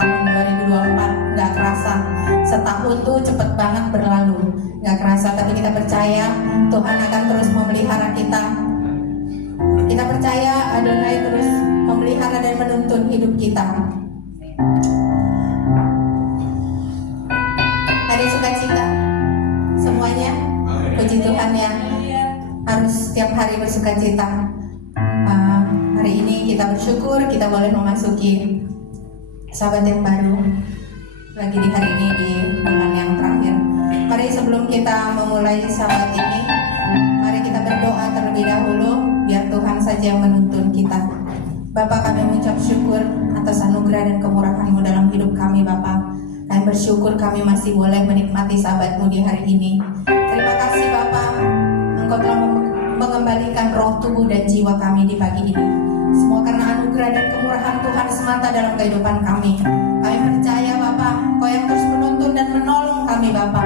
tahun 2024. Nggak kerasa, setahun tuh cepet banget berlalu. Nggak kerasa, tapi kita percaya Tuhan akan terus memelihara kita. Kita percaya Adonai terus memelihara dan menuntun hidup kita. Hari sukacita semuanya, puji Tuhan ya. Harus setiap hari bersukacita. Hari ini kita bersyukur kita boleh memasuki sahabat yang baru lagi di hari ini, di bulan yang terakhir. Mari sebelum kita memulai sahabat ini, mari kita berdoa terlebih dahulu biar Tuhan saja yang menuntun kita. Bapa, kami mengucap syukur atas anugerah dan kemurahan-Mu dalam hidup kami, Bapa. Kami bersyukur kami masih boleh menikmati sahabat-Mu di hari ini. Terima kasih Bapa, Engkau telah mengembalikan roh, tubuh, dan jiwa kami di pagi ini. Semua karena anugerah dan kemurahan Tuhan semata dalam kehidupan kami. Kami percaya Bapa, Engkau yang terus menuntun dan menolong kami Bapa.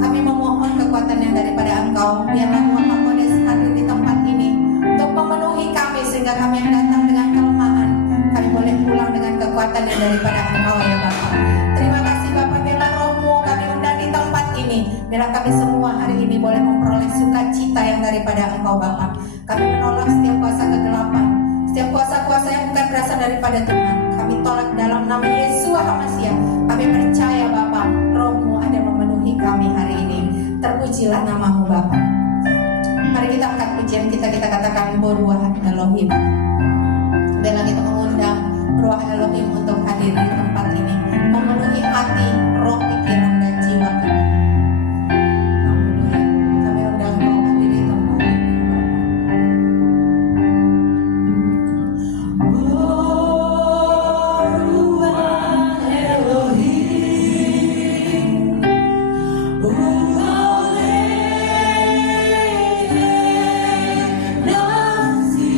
Kami memohon kekuatan yang daripada Engkau. Biarlah Tuhan Makodes hadir di tempat ini untuk memenuhi kami, sehingga kami yang datang dengan kelemahan, kami boleh pulang dengan kekuatan yang daripada Engkau ya Bapa. Terima kasih Bapa, biarlah roh-Mu kami undang di tempat ini. Biarlah kami semua hari ini boleh memperoleh sukacita yang daripada Engkau Bapa. Kami menolak setiap kuasa kegelapan, setiap kuasa-kuasa yang bukan berasal daripada Tuhan. Kami tolak dalam nama Yesus HaMasiah. Kami percaya Bapa, roh-Mu ada memenuhi kami hari ini. Terpujilah nama-Mu Bapa. Mari kita angkat pujian kita katakan Ruach Elohim. Bila kita mengundang Ruach Elohim untuk hadir di tempat ini, memenuhi hati, roh, pikiran, dan jiwa kita. Kami undang Kau hadir di tempat ini. Nasi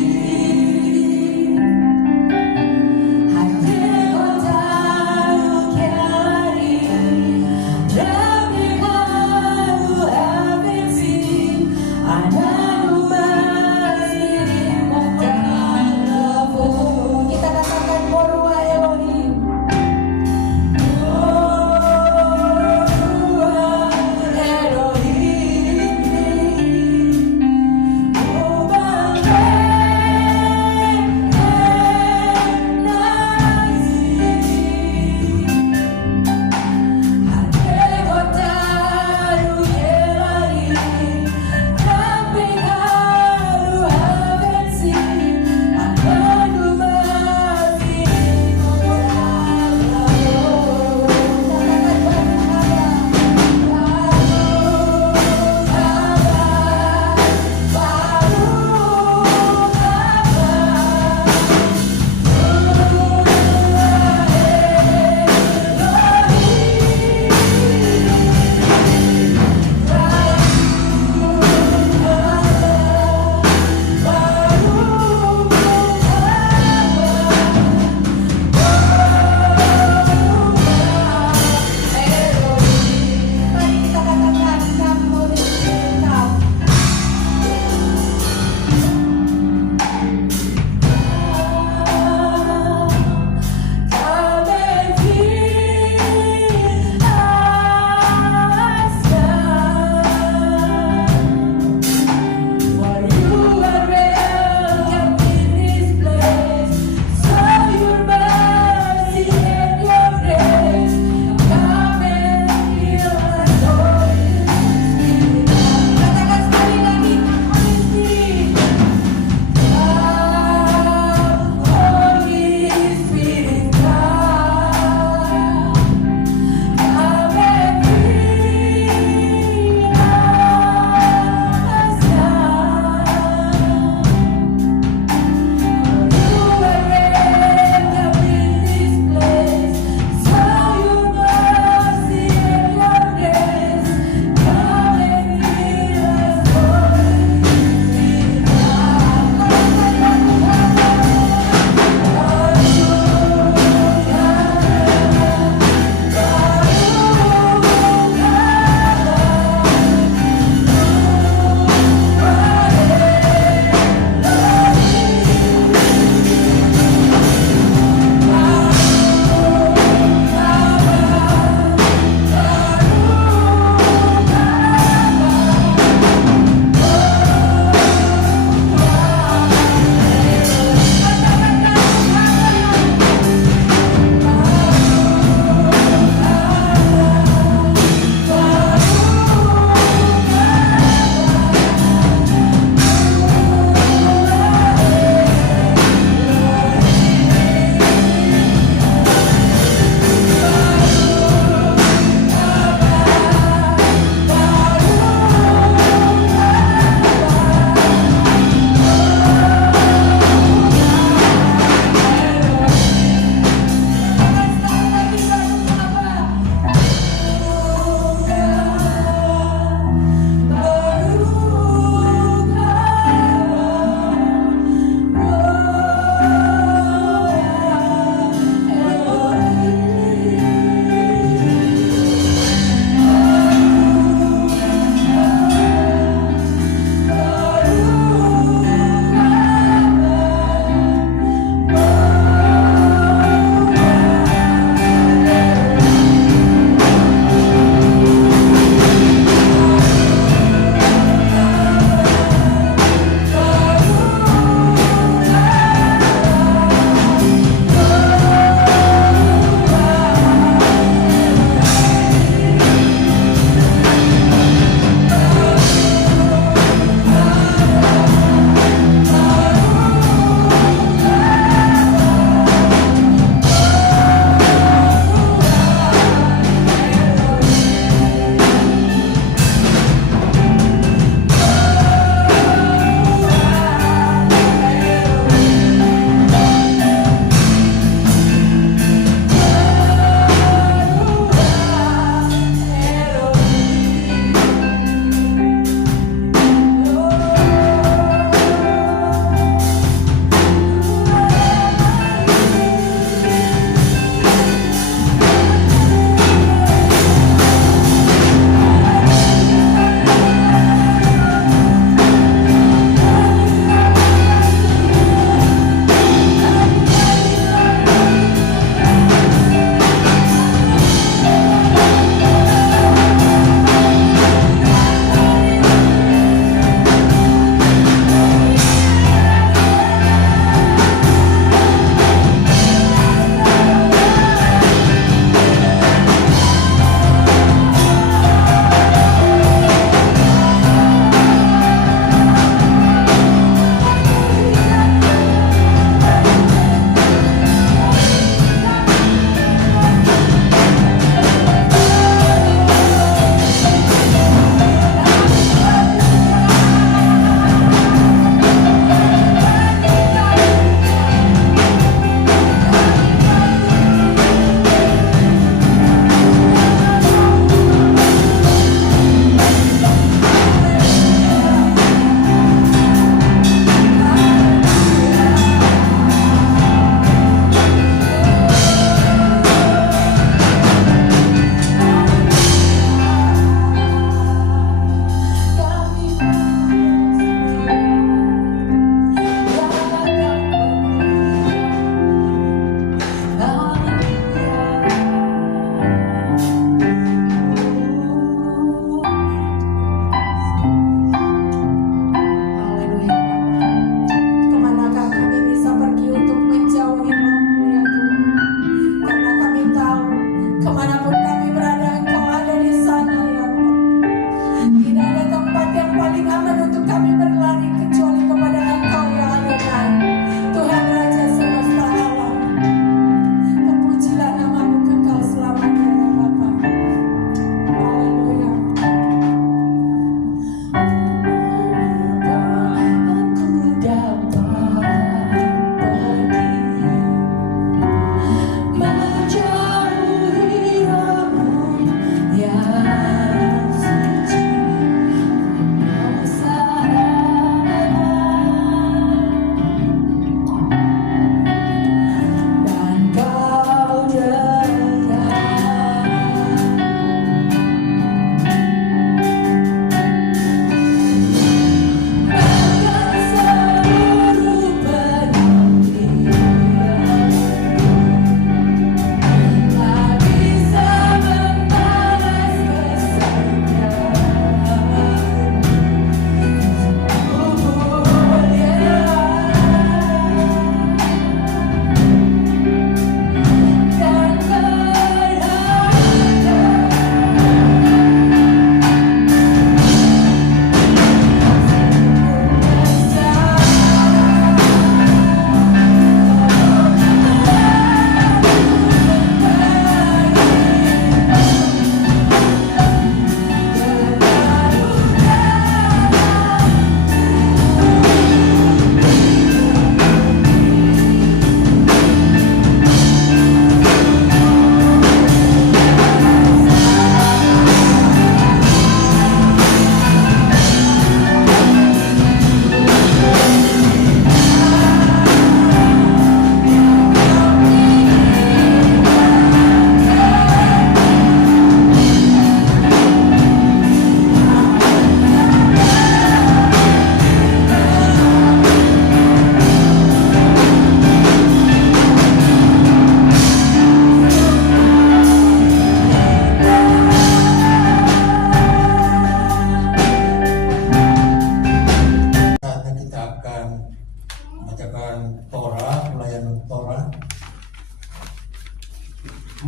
Ajakan Torah, pelayanan Torah.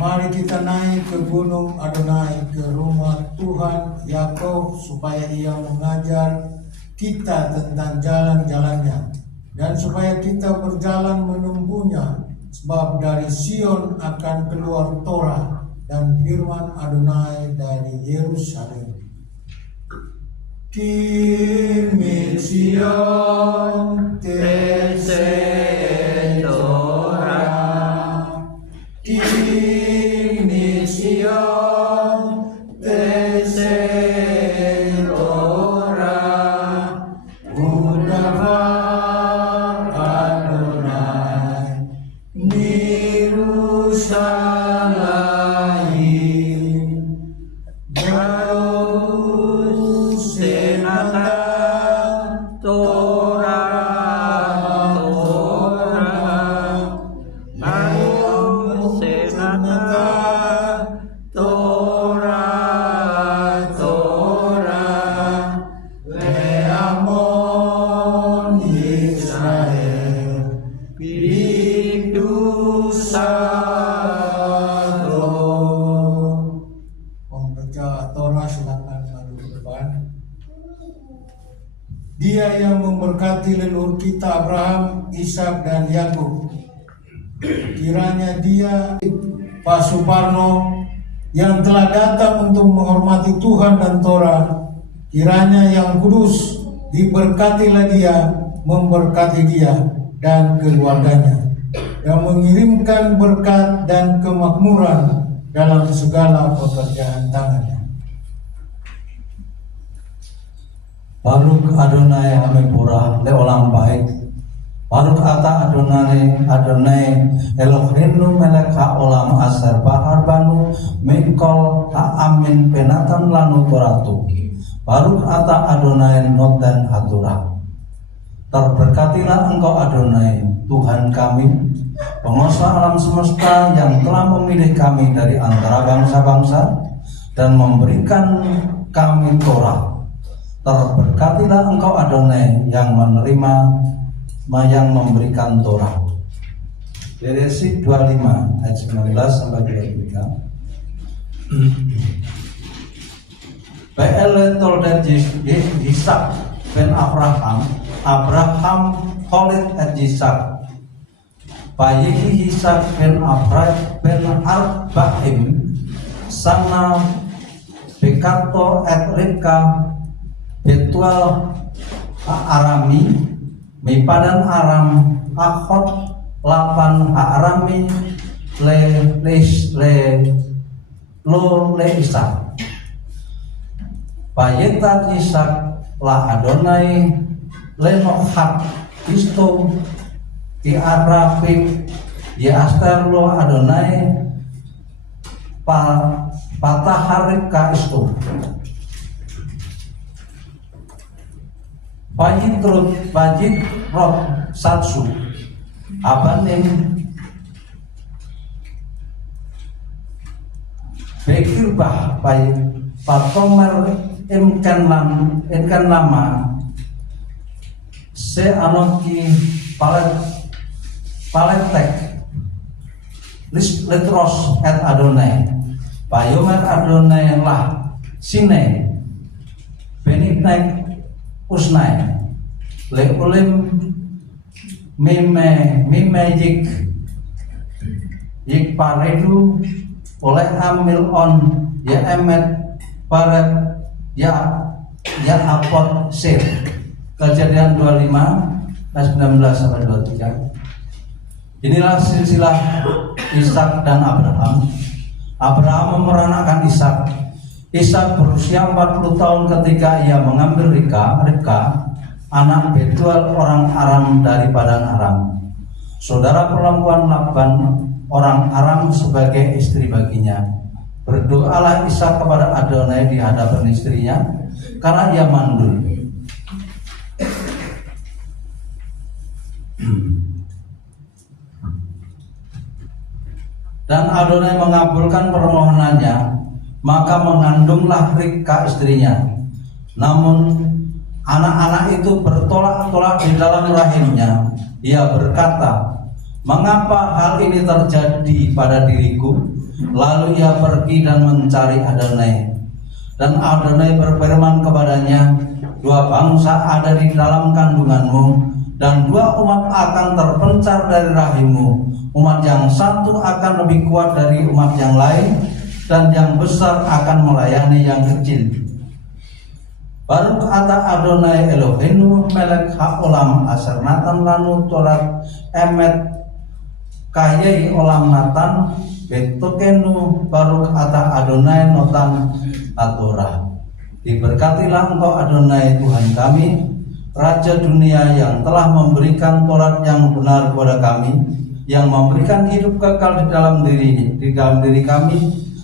Mari kita naik ke gunung Adonai, ke rumah Tuhan Yakov, supaya ia mengajar kita tentang jalan-jalannya, dan supaya kita berjalan menempuhnya, sebab dari Sion akan keluar Torah dan firman Adonai dari Yerusalem. Kimi Sion Tese Torah, Kimi Sion Tese Torah, Udavar Adonai Yerusalem, Baru Senatan Torah, Baru Senatan Torah, Leamon Israel, Bidusado. Membaca Torah, silakan maju ke depan. Dia yang memberkati leluhur kita Abraham, Ishak dan Yakub. Kiranya dia, Pak Suparno, yang telah datang untuk menghormati Tuhan dan Torah, kiranya yang kudus diberkatilah dia, memberkati dia dan keluarganya, yang mengirimkan berkat dan kemakmuran dalam segala pekerjaan tangannya. Baruch Adonai Hamepura leolam baik. Baruch ata Adonai Eloheinu melek haolam aser bahar banu mikol haamin penatan lanu toratu. Baruch ata Adonai noten hatura. Terberkatilah engkau Adonai, Tuhan kami, penguasa alam semesta, yang telah memilih kami dari antara bangsa-bangsa dan memberikan kami Torah. Terberkatilah engkau Adonai yang memberikan Torah. Bereshit 25 ayat 19 sampai 23. Be'ele toldet Yisak ben Abraham holit et Yisak. Bayihi Yisak ben Arba'im sana bekato et Ribka Betual Arami Mipadan Aram Akhot Lapan Arami Le Isak. Bayetan Isak la Adonai Lenokhat Isto Di Arafik Di Aster lo Adonai Pataharik ka Isto. Bajit rot satsu abanim bekir bah pai patomer imkan lama se anoki paletek letros et Adonai payomer Adonai lah sine benitnek usnai leulim mime yik paredu oleh amil on ya emet paret ya apot sir. Kejadian 25 ayat 19 sampai 23. Inilah silsilah Ishak dan Abraham. Abraham memeranakan Ishak. Ishak berusia 40 tahun ketika ia mengambil Ribka, anak Betuel orang Aram dari Padan Aram, saudara perempuan Laban orang Aram, sebagai istri baginya. Berdoalah Ishak kepada Adonai di hadapan istrinya karena ia mandul. Dan Adonai mengabulkan permohonannya, maka mengandunglah Ribka istrinya. Namun anak-anak itu bertolak-tolak di dalam rahimnya. Ia berkata, "Mengapa hal ini terjadi pada diriku?" Lalu ia pergi dan mencari Adonai. Dan Adonai berfirman kepadanya, "Dua bangsa ada di dalam kandunganmu, dan dua umat akan terpencar dari rahimmu. Umat yang satu akan lebih kuat dari umat yang lain, dan yang besar akan melayani yang kecil." Baru kata Adonai Eloheinu melek haolam asar natan lanu torat emet kayai olam natan betokenu. Baru kata Adonai notan atorah. Diberkatilah engkau Adonai Tuhan kami, Raja dunia, yang telah memberikan Taurat yang benar kepada kami, yang memberikan hidup kekal di dalam diri kami.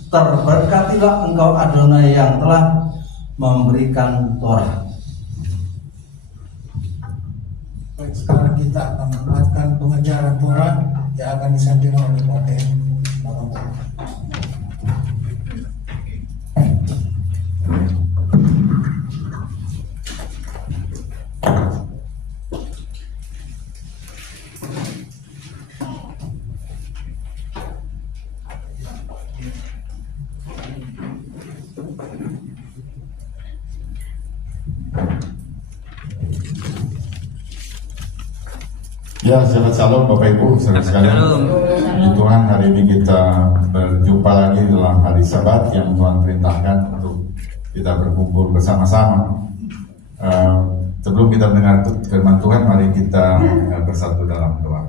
Terberkatilah engkau Adonai yang telah memberikan Taurat. Baik, sekarang kita akan mendengarkan pengajaran Taurat yang akan disampaikan oleh Bapak. Ya, selamat shalom Bapak Ibu, saudara sekalian. Puji Tuhan, hari ini kita berjumpa lagi dalam hari Sabat yang Tuhan perintahkan untuk kita berkumpul bersama-sama. Sebelum kita mendengar firman Tuhan, mari kita bersatu dalam doa.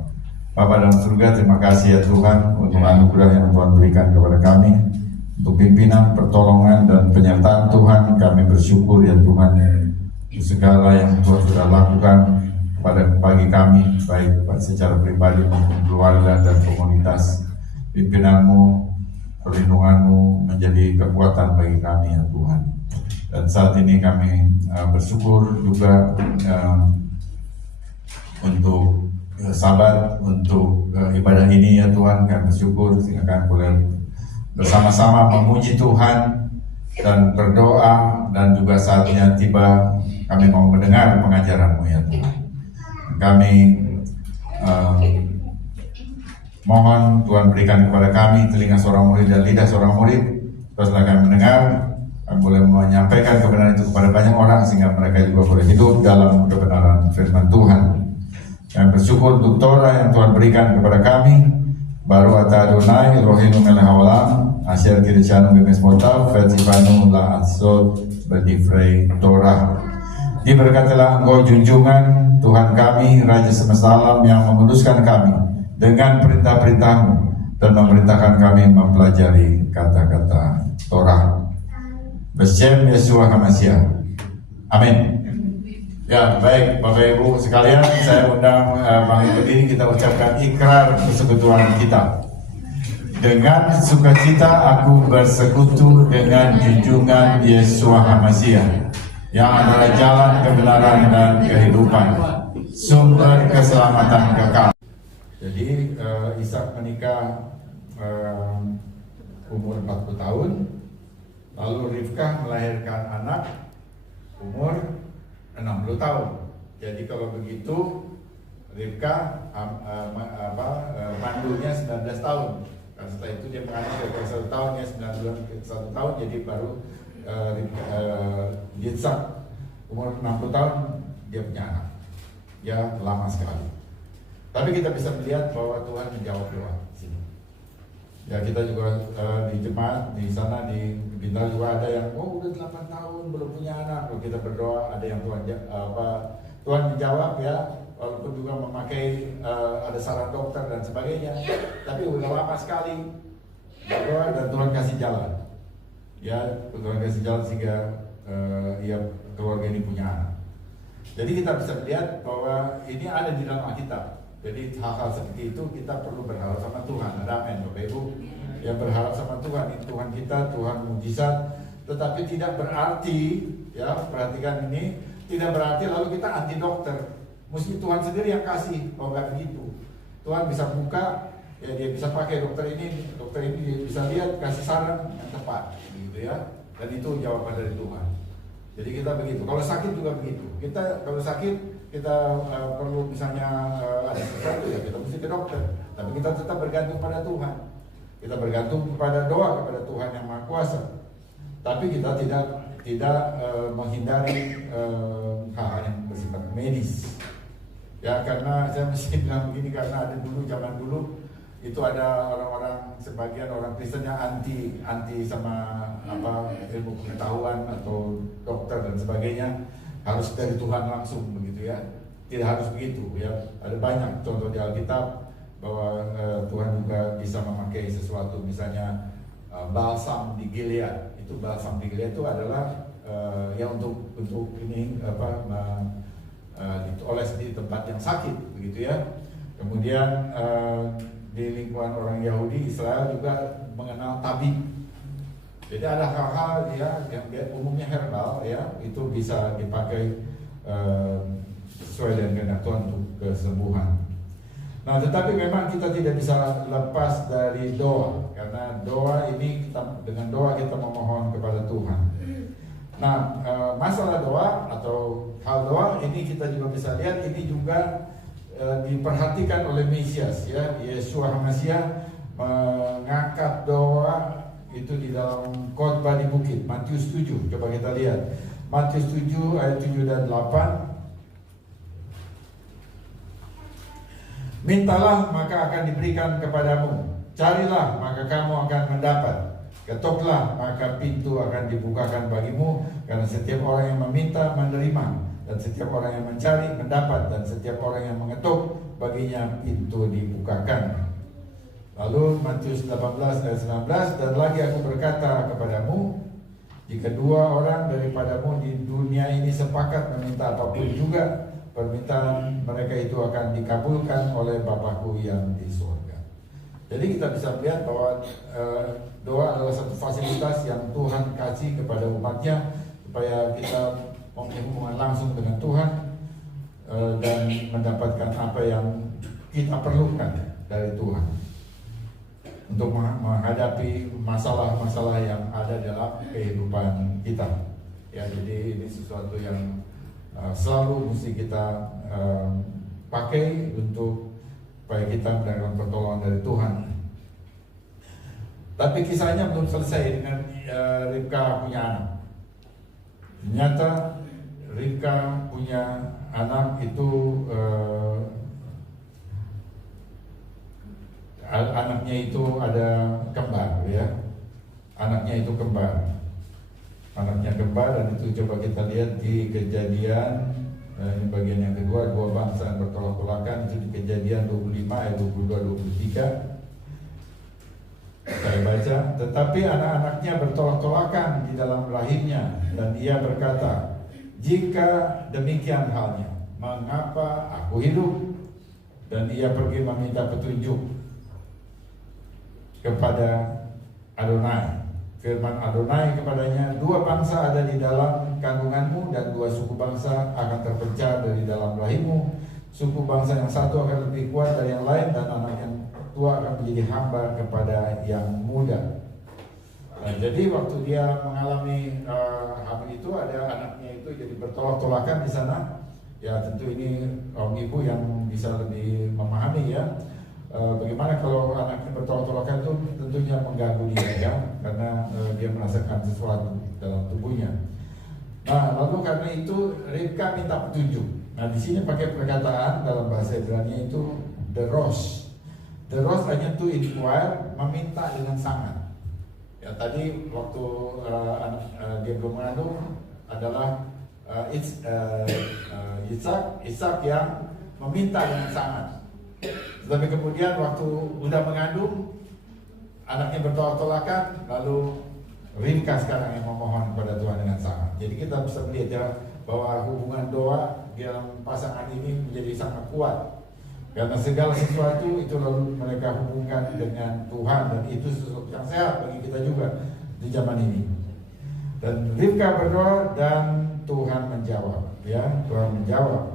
Bapa dalam surga, terima kasih ya Tuhan untuk anugerah yang Tuhan berikan kepada kami, untuk pimpinan, pertolongan dan penyertaan Tuhan. Kami bersyukur ya Tuhan untuk segala yang Tuhan sudah lakukan pada pagi kami, baik secara pribadi maupun keluarga dan komunitas. Pimpinanmu, perlindunganmu menjadi kekuatan bagi kami ya Tuhan. Dan saat ini kami bersyukur juga untuk Sabat, untuk ibadah ini ya Tuhan. Kami bersyukur sehingga kami boleh bersama-sama memuji Tuhan dan berdoa, dan juga saatnya tiba kami mau mendengar pengajaran-Mu ya Tuhan. Kami mohon Tuhan berikan kepada kami telinga seorang murid dan lidah seorang murid, teruslah kami mendengar, kami boleh menyampaikan kebenaran itu kepada banyak orang sehingga mereka juga boleh hidup dalam kebenaran firman Tuhan. Kami bersyukur untuk Torah yang Tuhan berikan kepada kami. Baru ata Adonai Eloheinu melech haolam asher kirishanu bemes motav vetzivanu la atzot bedivrei Torah. Diberkatilah engkau junjungan Tuhan kami, Raja semesta alam, yang memutuskan kami dengan perintah-perintah-Mu dan memerintahkan kami mempelajari kata-kata Torah. B'Shem Yeshua HaMashiach. Amin. Ya, baik Bapak Ibu sekalian, saya undang Bang Ibu ini kita ucapkan ikrar persekutuan kita. Dengan sukacita aku bersekutu dengan junjungan Yeshua HaMashiach, yang adalah jalan kebenaran dan kehidupan, sumber keselamatan kekal. Jadi Ishak menikah umur 40 tahun, lalu Rivkah melahirkan anak umur 60 tahun. Jadi kalau begitu Rivkah mandunya 19 tahun. Dan setelah itu dia menganak ke 1 tahun, ya 9 bulan ke 1 tahun, jadi baru Yitzhak umur 60 tahun dia punya anak. Ya, lama sekali. Tapi kita bisa melihat bahwa Tuhan menjawab doa di sini. Ya, kita juga di jemaat di sana di Bintang juga ada yang udah 8 tahun belum punya anak. Kalau kita berdoa ada yang Tuhan dijawab ya, walaupun juga memakai ada saran dokter dan sebagainya. Tapi udah lama sekali berdoa dan Tuhan kasih jalan. Ya, Tuhan kasih jalan sehingga keluarga ini punya anak. Jadi kita bisa melihat bahwa ini ada di dalam Alkitab. Jadi hal-hal seperti itu kita perlu berharap sama Tuhan. Ada amin Bapak Ibu. Yang berharap sama Tuhan, ini Tuhan kita, Tuhan mujizat. Tetapi tidak berarti, ya perhatikan ini, tidak berarti lalu kita anti dokter. Mesti Tuhan sendiri yang kasih, kalau nggak begitu. Tuhan bisa buka, ya dia bisa pakai dokter ini dia bisa lihat, kasih saran yang tepat, gitu ya. Dan itu jawaban dari Tuhan. Jadi kita begitu. Kalau sakit juga begitu. Kita kalau sakit kita perlu misalnya ada sesuatu ya kita mesti ke dokter. Tapi kita tetap bergantung pada Tuhan. Kita bergantung kepada doa kepada Tuhan yang Maha Kuasa. Tapi kita tidak menghindari hal yang bersifat medis. Ya karena saya mesti bilang begini karena ada dulu zaman dulu itu ada orang-orang sebagian orang Kristen yang anti sama apa ilmu pengetahuan atau dokter dan sebagainya, harus dari Tuhan langsung begitu ya. Tidak harus begitu ya. Ada banyak contoh di Alkitab bahwa Tuhan juga bisa memakai sesuatu, misalnya balsam di Gilead. Itu balsam di Gilead itu adalah yang untuk ini apa dioles di tempat yang sakit begitu ya. Kemudian di lingkungan orang Yahudi, Israel juga mengenal tabib. Jadi ada hal-hal ya yang umumnya herbal ya, itu bisa dipakai sesuai dengan kehendak Tuhan untuk kesembuhan. Nah, tetapi memang kita tidak bisa lepas dari doa, karena doa ini dengan doa kita memohon kepada Tuhan. Nah, masalah doa atau hal doa ini kita juga bisa lihat ini juga diperhatikan oleh Mesias ya. Yeshua HaMashiach mengangkat doa itu di dalam khotbah di bukit, Matius 7. Coba kita lihat Matius 7 ayat 7 dan 8. Mintalah maka akan diberikan kepadamu, carilah maka kamu akan mendapat, ketoklah maka pintu akan dibukakan bagimu. Karena setiap orang yang meminta menerima, dan setiap orang yang mencari mendapat, dan setiap orang yang mengetuk baginya pintu dibukakan. Lalu Matius 18 ayat 19, dan lagi aku berkata kepadamu, jika dua orang daripadamu di dunia ini sepakat meminta apapun juga, permintaan mereka itu akan dikabulkan oleh Bapakku yang di surga. Jadi kita bisa melihat bahwa doa adalah satu fasilitas yang Tuhan kasih kepada umatnya supaya kita mempunyai hubungan langsung dengan Tuhan dan mendapatkan apa yang kita perlukan dari Tuhan untuk menghadapi masalah-masalah yang ada dalam kehidupan kita. Ya, jadi ini sesuatu yang selalu mesti kita pakai untuk supaya kita mendapatkan pertolongan dari Tuhan. Tapi kisahnya belum selesai dengan Ribka punya anak. Ternyata Ribka punya anak itu anaknya itu ada kembar ya. Anaknya itu kembar. Anaknya kembar, dan itu coba kita lihat di Kejadian ini bagian yang kedua, dua bangsa yang bertolak-tolakan, itu di Kejadian 25 ayat 22-23. Saya baca, tetapi anak-anaknya bertolak-tolakan di dalam rahimnya, dan ia berkata, jika demikian halnya, mengapa aku hidup? Dan ia pergi meminta petunjuk kepada Adonai. Firman Adonai kepadanya, dua bangsa ada di dalam kandunganmu, dan dua suku bangsa akan terpecah dari dalam rahimmu. Suku bangsa yang satu akan lebih kuat dari yang lain, dan anak yang tua akan menjadi hamba kepada yang muda. Nah, jadi waktu dia mengalami hamil itu, ada anaknya itu jadi bertolak-tolakan di sana. Ya tentu ini ibu yang bisa lebih memahami ya. Bagaimana kalau anaknya bertolak-tolakan itu tentunya mengganggu dia ya, karena dia merasakan sesuatu dalam tubuhnya. Nah, lalu karena itu Ribka minta petunjuk. Nah, di sini pakai perkataan dalam bahasa Ibrani itu deros. Deros hanya to inquire, meminta dengan sangat. Ya tadi waktu dia belum mengandung adalah Ishak yang meminta dengan sangat. Tapi kemudian waktu udah mengandung, anaknya bertolak-tolakan, lalu Ribka sekarang yang memohon kepada Tuhan dengan sangat. Jadi kita bisa melihat ya bahwa hubungan doa di dalam pasangan ini menjadi sangat kuat, karena segala sesuatu itu lalu mereka hubungkan dengan Tuhan, dan itu sesuatu yang sehat bagi kita juga di zaman ini. Dan Ribka berdoa dan Tuhan menjawab, ya Tuhan menjawab.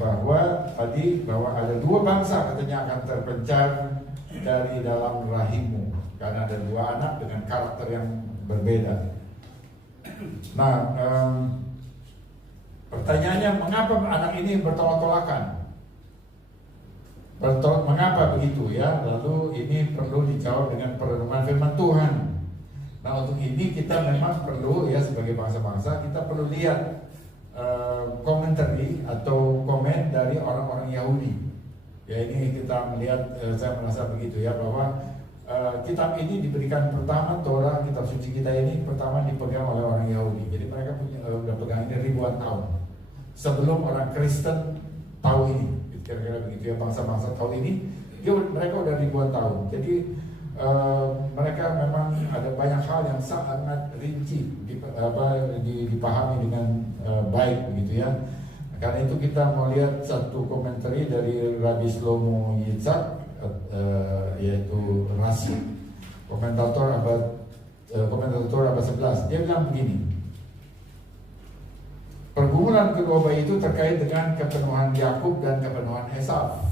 Bahwa ada dua bangsa katanya akan terpencar dari dalam rahimmu, karena ada dua anak dengan karakter yang berbeda. Nah, pertanyaannya, mengapa anak ini bertolak-tolakan? Mengapa begitu ya? Lalu ini perlu dijawab dengan perenungan firman Tuhan. Nah, untuk ini kita memang perlu ya, sebagai bangsa-bangsa kita perlu lihat komentari atau komen dari orang-orang Yahudi. Ya, ini kita melihat, saya merasa begitu ya, bahwa kitab ini diberikan pertama, Torah, kitab suci kita ini pertama dipegang oleh orang Yahudi. Jadi mereka udah pegang ini ribuan tahun sebelum orang Kristen tahu ini. Kira-kira begitu ya, bangsa-bangsa tahu ini, mereka udah ribuan tahun. Jadi mereka memang ada banyak hal yang sangat rinci dipahami dengan baik begitu ya. Karena itu kita mau lihat satu komentari dari Rabbi Shlomo Yitzhak, yaitu Rashi, komentator abad 11. Dia bilang begini: pergumulan kedua bayi itu terkait dengan kepenuhan Yakub dan kepenuhan Esau.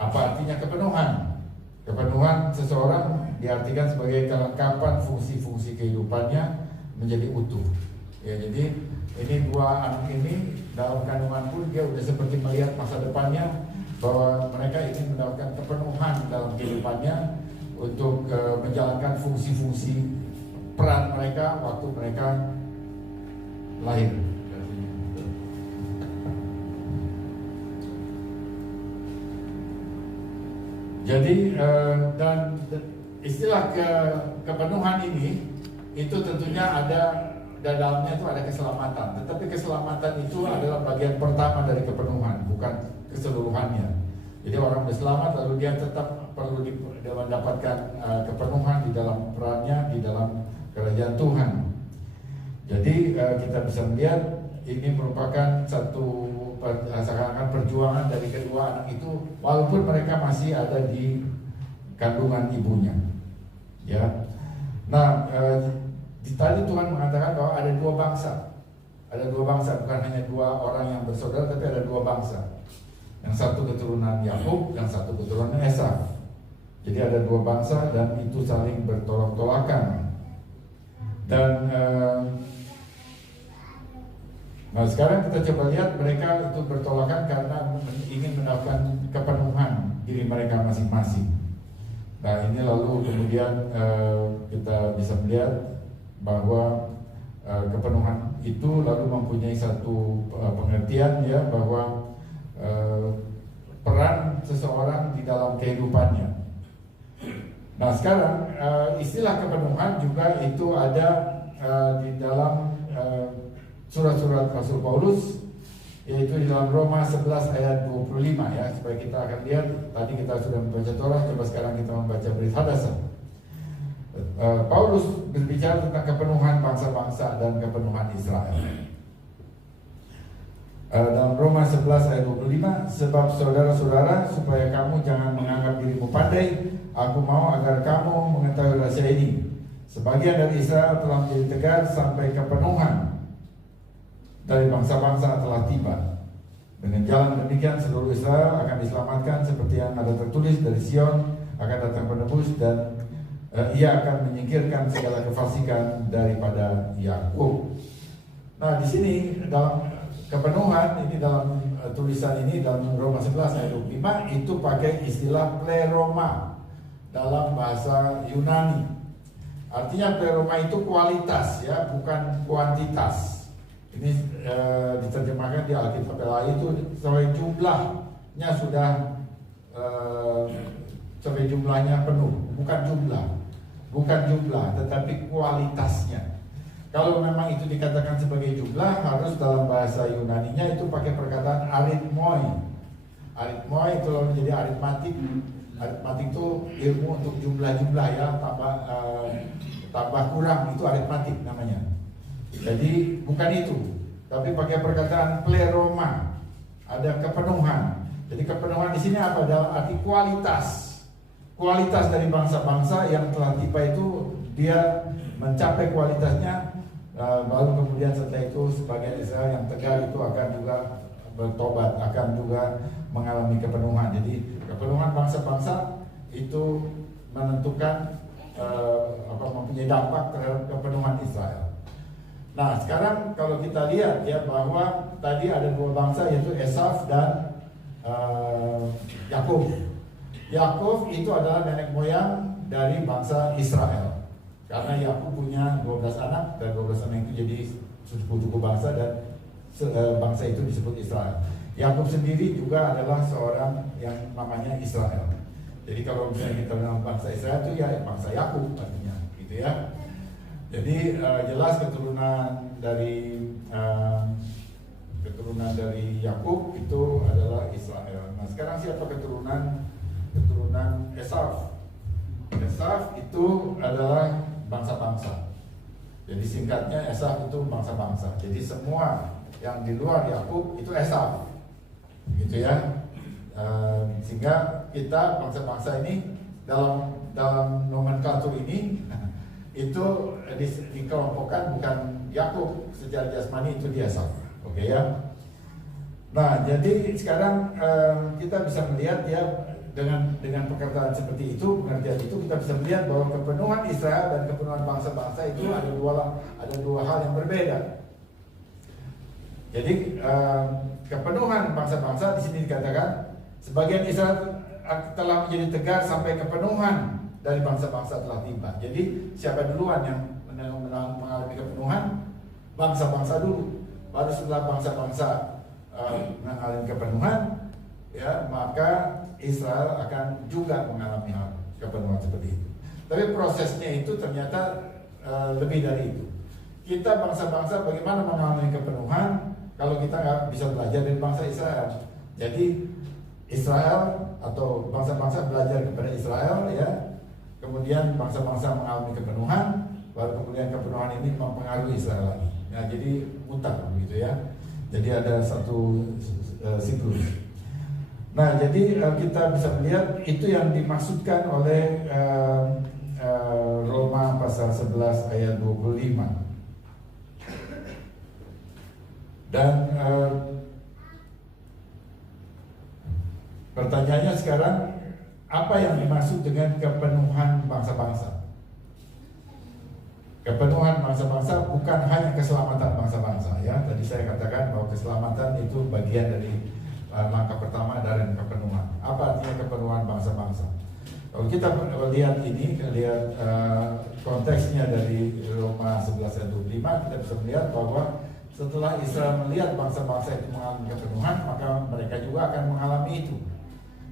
Apa artinya kepenuhan? Kepenuhan seseorang diartikan sebagai kelengkapan fungsi-fungsi kehidupannya menjadi utuh. Ya, jadi ini dua anak ini dalam kandungan pun dia udah seperti melihat masa depannya, bahwa mereka ingin mendapatkan kepenuhan dalam kehidupannya untuk menjalankan fungsi-fungsi peran mereka waktu mereka lahir. Jadi dan istilah kepenuhan ini itu tentunya ada dalamnya itu ada keselamatan. Tetapi keselamatan itu adalah bagian pertama dari kepenuhan, bukan keseluruhannya. Jadi orang berselamat lalu dia tetap perlu mendapatkan kepenuhan di dalam perannya di dalam kerajaan Tuhan. Jadi kita bisa melihat ini merupakan satu seakan-akan perjuangan dari kedua anak itu, walaupun mereka masih ada di kandungan ibunya. Ya, nah tadi Tuhan mengatakan bahwa ada dua bangsa, bukan hanya dua orang yang bersaudara, tapi ada dua bangsa. Yang satu keturunan Yakub, yang satu keturunan Esau. Jadi ada dua bangsa dan itu saling bertolak-tolakan. Dan nah sekarang kita coba lihat mereka itu bertolakan karena ingin mendapatkan kepenuhan diri mereka masing-masing. Nah ini lalu kemudian kita bisa melihat bahwa kepenuhan itu lalu mempunyai satu pengertian ya, bahwa peran seseorang di dalam kehidupannya. Nah sekarang istilah kepenuhan juga itu ada di dalam surat-surat Rasul Paulus, yaitu di dalam Roma 11 ayat 25 ya, supaya kita akan lihat. Tadi kita sudah membaca Torah, coba sekarang kita membaca Brit Hadasah. Paulus berbicara tentang kepenuhan bangsa-bangsa dan kepenuhan Israel. Dalam Roma 11 ayat 25, sebab saudara-saudara, supaya kamu jangan menganggap dirimu pandai, aku mau agar kamu mengetahui rahasia ini. Sebagian dari Israel telah menjadi tegar sampai kepenuhan dari bangsa-bangsa telah tiba. Dengan jalan demikian seluruh Israel akan diselamatkan, seperti yang ada tertulis, dari Sion akan datang penebus dan ia akan menyingkirkan segala kefasikan daripada Yakub. Nah di sini dalam kepenuhan ini, dalam tulisan ini dalam Roma 11 ayat 25 itu pakai istilah pleroma dalam bahasa Yunani. Artinya pleroma itu kualitas ya, bukan kuantitas. Ini diterjemahkan di Alkitab lain itu sampai jumlahnya sudah sampai jumlahnya penuh, bukan jumlah, tetapi kualitasnya. Kalau memang itu dikatakan sebagai jumlah, harus dalam bahasa Yunaninya itu pakai perkataan aritmoi. Aritmoi itu lalu menjadi aritmatik. Aritmatik itu ilmu untuk jumlah-jumlah ya, tambah kurang, itu aritmatik namanya. Jadi bukan itu, tapi pakai perkataan pleroma, ada kepenuhan. Jadi kepenuhan di sini apa? Dalam arti kualitas dari bangsa-bangsa yang telah tiba itu dia mencapai kualitasnya, lalu kemudian setelah itu sebagian Israel yang tegar itu akan juga bertobat, akan juga mengalami kepenuhan. Jadi kepenuhan bangsa-bangsa itu menentukan mempunyai dampak terhadap kepenuhan Israel. Nah, sekarang kalau kita lihat ya bahwa tadi ada dua bangsa yaitu Esaf dan Yakub. Yakub itu adalah nenek moyang dari bangsa Israel. Karena Yakub punya 12 anak dan 12 anak itu jadi suku bangsa dan bangsa itu disebut Israel. Yakub sendiri juga adalah seorang yang namanya Israel. Jadi kalau misalnya kita bilang bangsa Israel itu ya bangsa Yakub artinya, gitu ya. Jadi jelas keturunan dari Yakub itu adalah Israel. Nah, sekarang siapa keturunan Esaf? Esaf itu adalah bangsa-bangsa. Jadi singkatnya Esaf itu bangsa-bangsa. Jadi semua yang di luar Yakub itu Esaf, gitu ya. Sehingga kita bangsa-bangsa ini dalam nomenklatur ini itu dikelompokkan bukan Yakub secara jasmani, itu dia Esaf. Oke ya. Nah, jadi sekarang kita bisa melihat ya dengan perkataan seperti itu, pengertian itu kita bisa melihat bahwa kepenuhan Israel dan kepenuhan bangsa-bangsa itu ada dua hal yang berbeda. Jadi kepenuhan bangsa-bangsa di sini dikatakan sebagian Israel telah menjadi tegar sampai kepenuhan dari bangsa-bangsa telah tiba. Jadi siapa duluan yang mengalami kepenuhan? Bangsa-bangsa dulu. Baru setelah bangsa-bangsa mengalami kepenuhan, ya maka Israel akan juga mengalami kepenuhan seperti itu. Tapi prosesnya itu ternyata lebih dari itu. Kita bangsa-bangsa bagaimana mengalami kepenuhan kalau kita nggak bisa belajar dari bangsa Israel? Jadi Israel atau bangsa-bangsa belajar kepada Israel, ya. Kemudian bangsa-bangsa mengalami kepenuhan, baru kemudian kepenuhan ini mempengaruhi Israel lagi. Nah, jadi mutar begitu ya. Jadi ada satu siklus. Nah, jadi kita bisa melihat itu yang dimaksudkan oleh Roma pasal 11 ayat 25. Dan pertanyaannya sekarang, apa yang dimaksud dengan kepenuhan bangsa-bangsa? Kepenuhan bangsa-bangsa bukan hanya keselamatan bangsa-bangsa, ya. Tadi saya katakan bahwa keselamatan itu bagian dari langkah pertama dari kepenuhan. Apa artinya kepenuhan bangsa-bangsa? Kalau kita lihat ini, lihat konteksnya dari Roma 11 ayat 25, kita bisa melihat bahwa setelah Israel melihat bangsa-bangsa itu mengalami kepenuhan, maka mereka juga akan mengalami itu.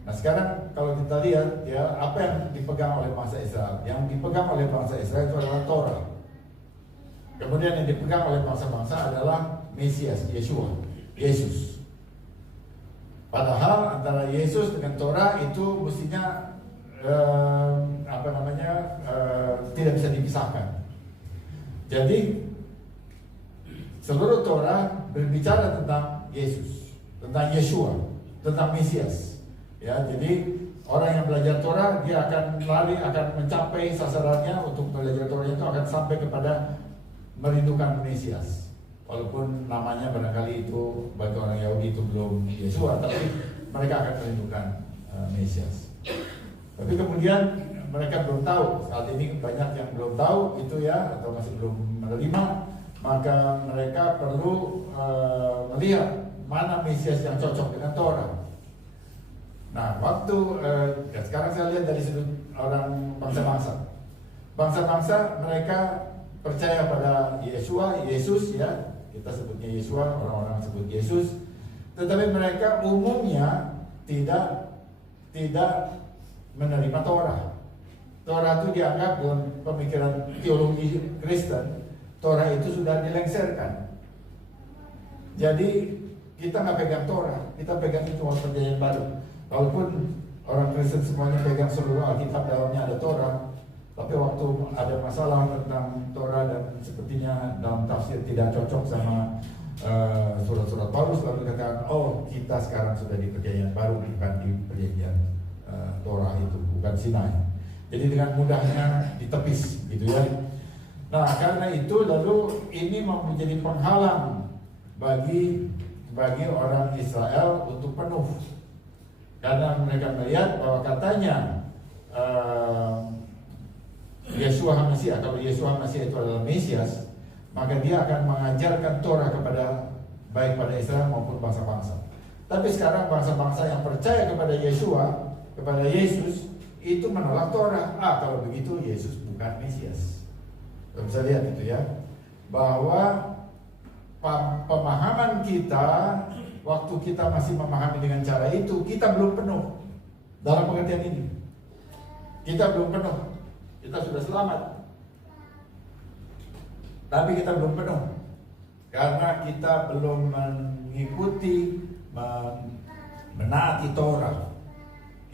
Nah, sekarang kalau kita lihat ya, apa yang dipegang oleh bangsa Israel? Yang dipegang oleh bangsa Israel itu adalah Torah. Kemudian yang dipegang oleh bangsa-bangsa adalah Mesias, Yesus. Padahal antara Yesus dengan Torah itu mestinya tidak bisa dipisahkan. Jadi seluruh Torah berbicara tentang Yesus, tentang Yeshua, tentang Mesias. Ya, jadi orang yang belajar Torah dia akan mencapai sasarannya untuk belajar Torah itu akan sampai kepada merindukan Mesias. Walaupun namanya barangkali itu bagi orang Yahudi itu belum Yeshua, tapi mereka akan merindukan Mesias. Tapi kemudian mereka belum tahu, saat ini banyak yang belum tahu itu ya, atau masih belum menerima, maka mereka perlu melihat mana Mesias yang cocok dengan Torah. Nah, sekarang saya lihat dari sudut orang bangsa-bangsa. Bangsa-bangsa mereka percaya pada Yesus ya, kita sebutnya Yeshua, orang-orang sebut Yesus. Tetapi mereka umumnya tidak menerima Torah. Torah itu dianggap dalam pemikiran teologi Kristen, Torah itu sudah dilengsarkan. Jadi kita nggak pegang Torah, kita pegang itu perjanjian baru. Walaupun orang Kristen semuanya pegang seluruh Alkitab, dalamnya ada Torah, tapi waktu ada masalah tentang Torah dan sepertinya dalam tafsir tidak cocok sama surat-surat Paulus, lalu dikatakan, oh kita sekarang sudah di perjanjian baru, bukan di perjanjian Torah itu, bukan Sinai. Jadi dengan mudahnya ditepis, gitu ya. Nah, karena itu lalu ini menjadi penghalang bagi orang Israel untuk penuh. Karena mereka melihat bahwa katanya Yeshua HaMashiach, kalau Yeshua HaMashiach itu adalah Mesias, maka dia akan mengajarkan Torah kepada baik pada Israel maupun bangsa-bangsa. Tapi sekarang bangsa-bangsa yang percaya kepada Yesua, kepada Yesus, itu menolak Torah. Kalau begitu Yesus bukan Mesias. Kita bisa lihat itu ya, bahwa pemahaman kita waktu kita masih memahami dengan cara itu, kita belum penuh dalam pengertian ini. Kita belum penuh. Kita sudah selamat, tapi kita belum penuh karena kita belum mengikuti, menaati Torah.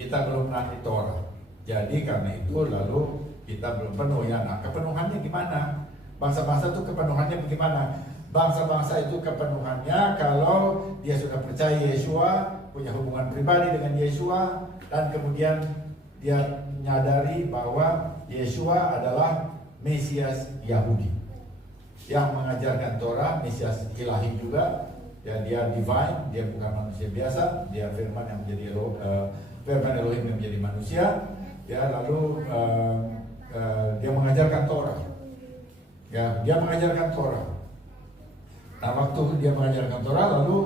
Kita belum menaati Torah. Jadi karena itu lalu kita belum penuh ya. Nah, kepenuhannya gimana? Bangsa-bangsa itu kepenuhannya bagaimana? Bangsa-bangsa itu kepenuhannya kalau dia sudah percaya Yesua, punya hubungan pribadi dengan Yesua, dan kemudian dia menyadari bahwa Yesua adalah Mesias Yahudi yang mengajarkan Torah, Mesias ilahi juga. Ya, dia divine, dia bukan manusia biasa, dia firman yang menjadi firman Elohim yang menjadi manusia. Ya, lalu dia mengajarkan Torah. Ya, dia mengajarkan Torah. Nah, waktu dia mengajarkan Torah, lalu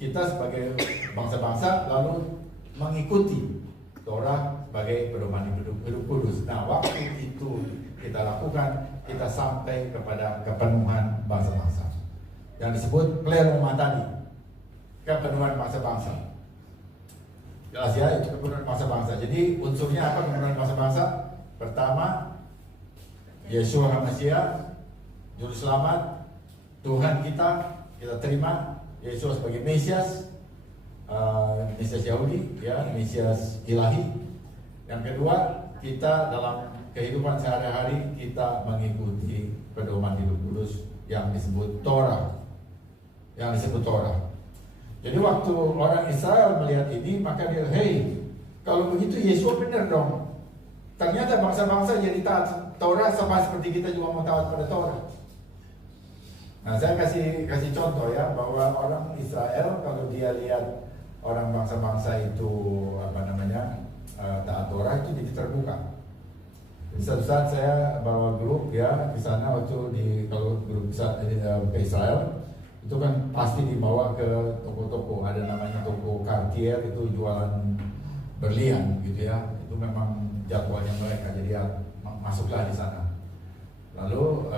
kita sebagai bangsa-bangsa lalu mengikuti Torah sebagai pedoman hidup kudus. Nah, waktu itu kita lakukan, kita sampai kepada kepenuhan bangsa-bangsa yang disebut pleroma tadi, kepenuhan bangsa-bangsa. Jelas ya, itu kepenuhan bangsa-bangsa. Jadi unsurnya apa kepenuhan bangsa-bangsa? Pertama, Yesua HaMashiach, Juru Selamat, Tuhan kita terima Yesus sebagai Mesias, Mesias Yahudi, ya, Mesias ilahi. Yang kedua, kita dalam kehidupan sehari-hari kita mengikuti pedoman hidup kudus yang disebut Torah, Jadi waktu orang Israel melihat ini, maka dia, hey, kalau begitu Yesus benar dong. Ternyata bangsa-bangsa jadi taat Torah sama seperti kita juga mau taat pada Torah. Nah, saya kasih contoh ya, bahwa orang Israel kalau dia lihat orang bangsa-bangsa itu taat Torah, itu jadi terbuka. Di satu saat saya bawa grup ya ke sana, waktu kalau grup ke Israel itu kan pasti dibawa ke toko-toko, ada namanya toko Cartier, itu jualan berlian gitu ya. Itu memang jadwalnya mereka, jadi ya masuklah di sana. Lalu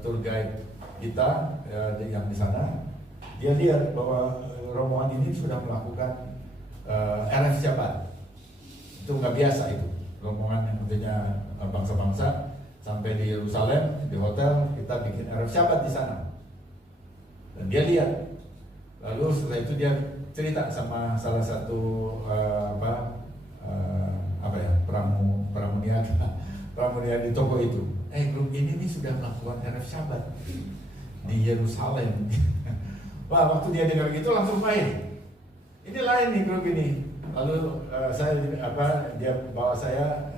tour guide kita yang di sana, dia lihat bahwa rombongan ini sudah melakukan RF Shabbat. Itu nggak biasa itu, rombongan yang tentunya bangsa-bangsa sampai di Yerusalem, di hotel kita bikin RF Shabbat di sana. Dan dia lihat, lalu setelah itu dia cerita sama salah satu pramuniaga di toko itu. Grup ini nih sudah melakukan RF Shabbat di Yerusalem. Wah, waktu dia dengar gitu langsung main. Ini lain nih grup ini. Lalu dia bawa saya,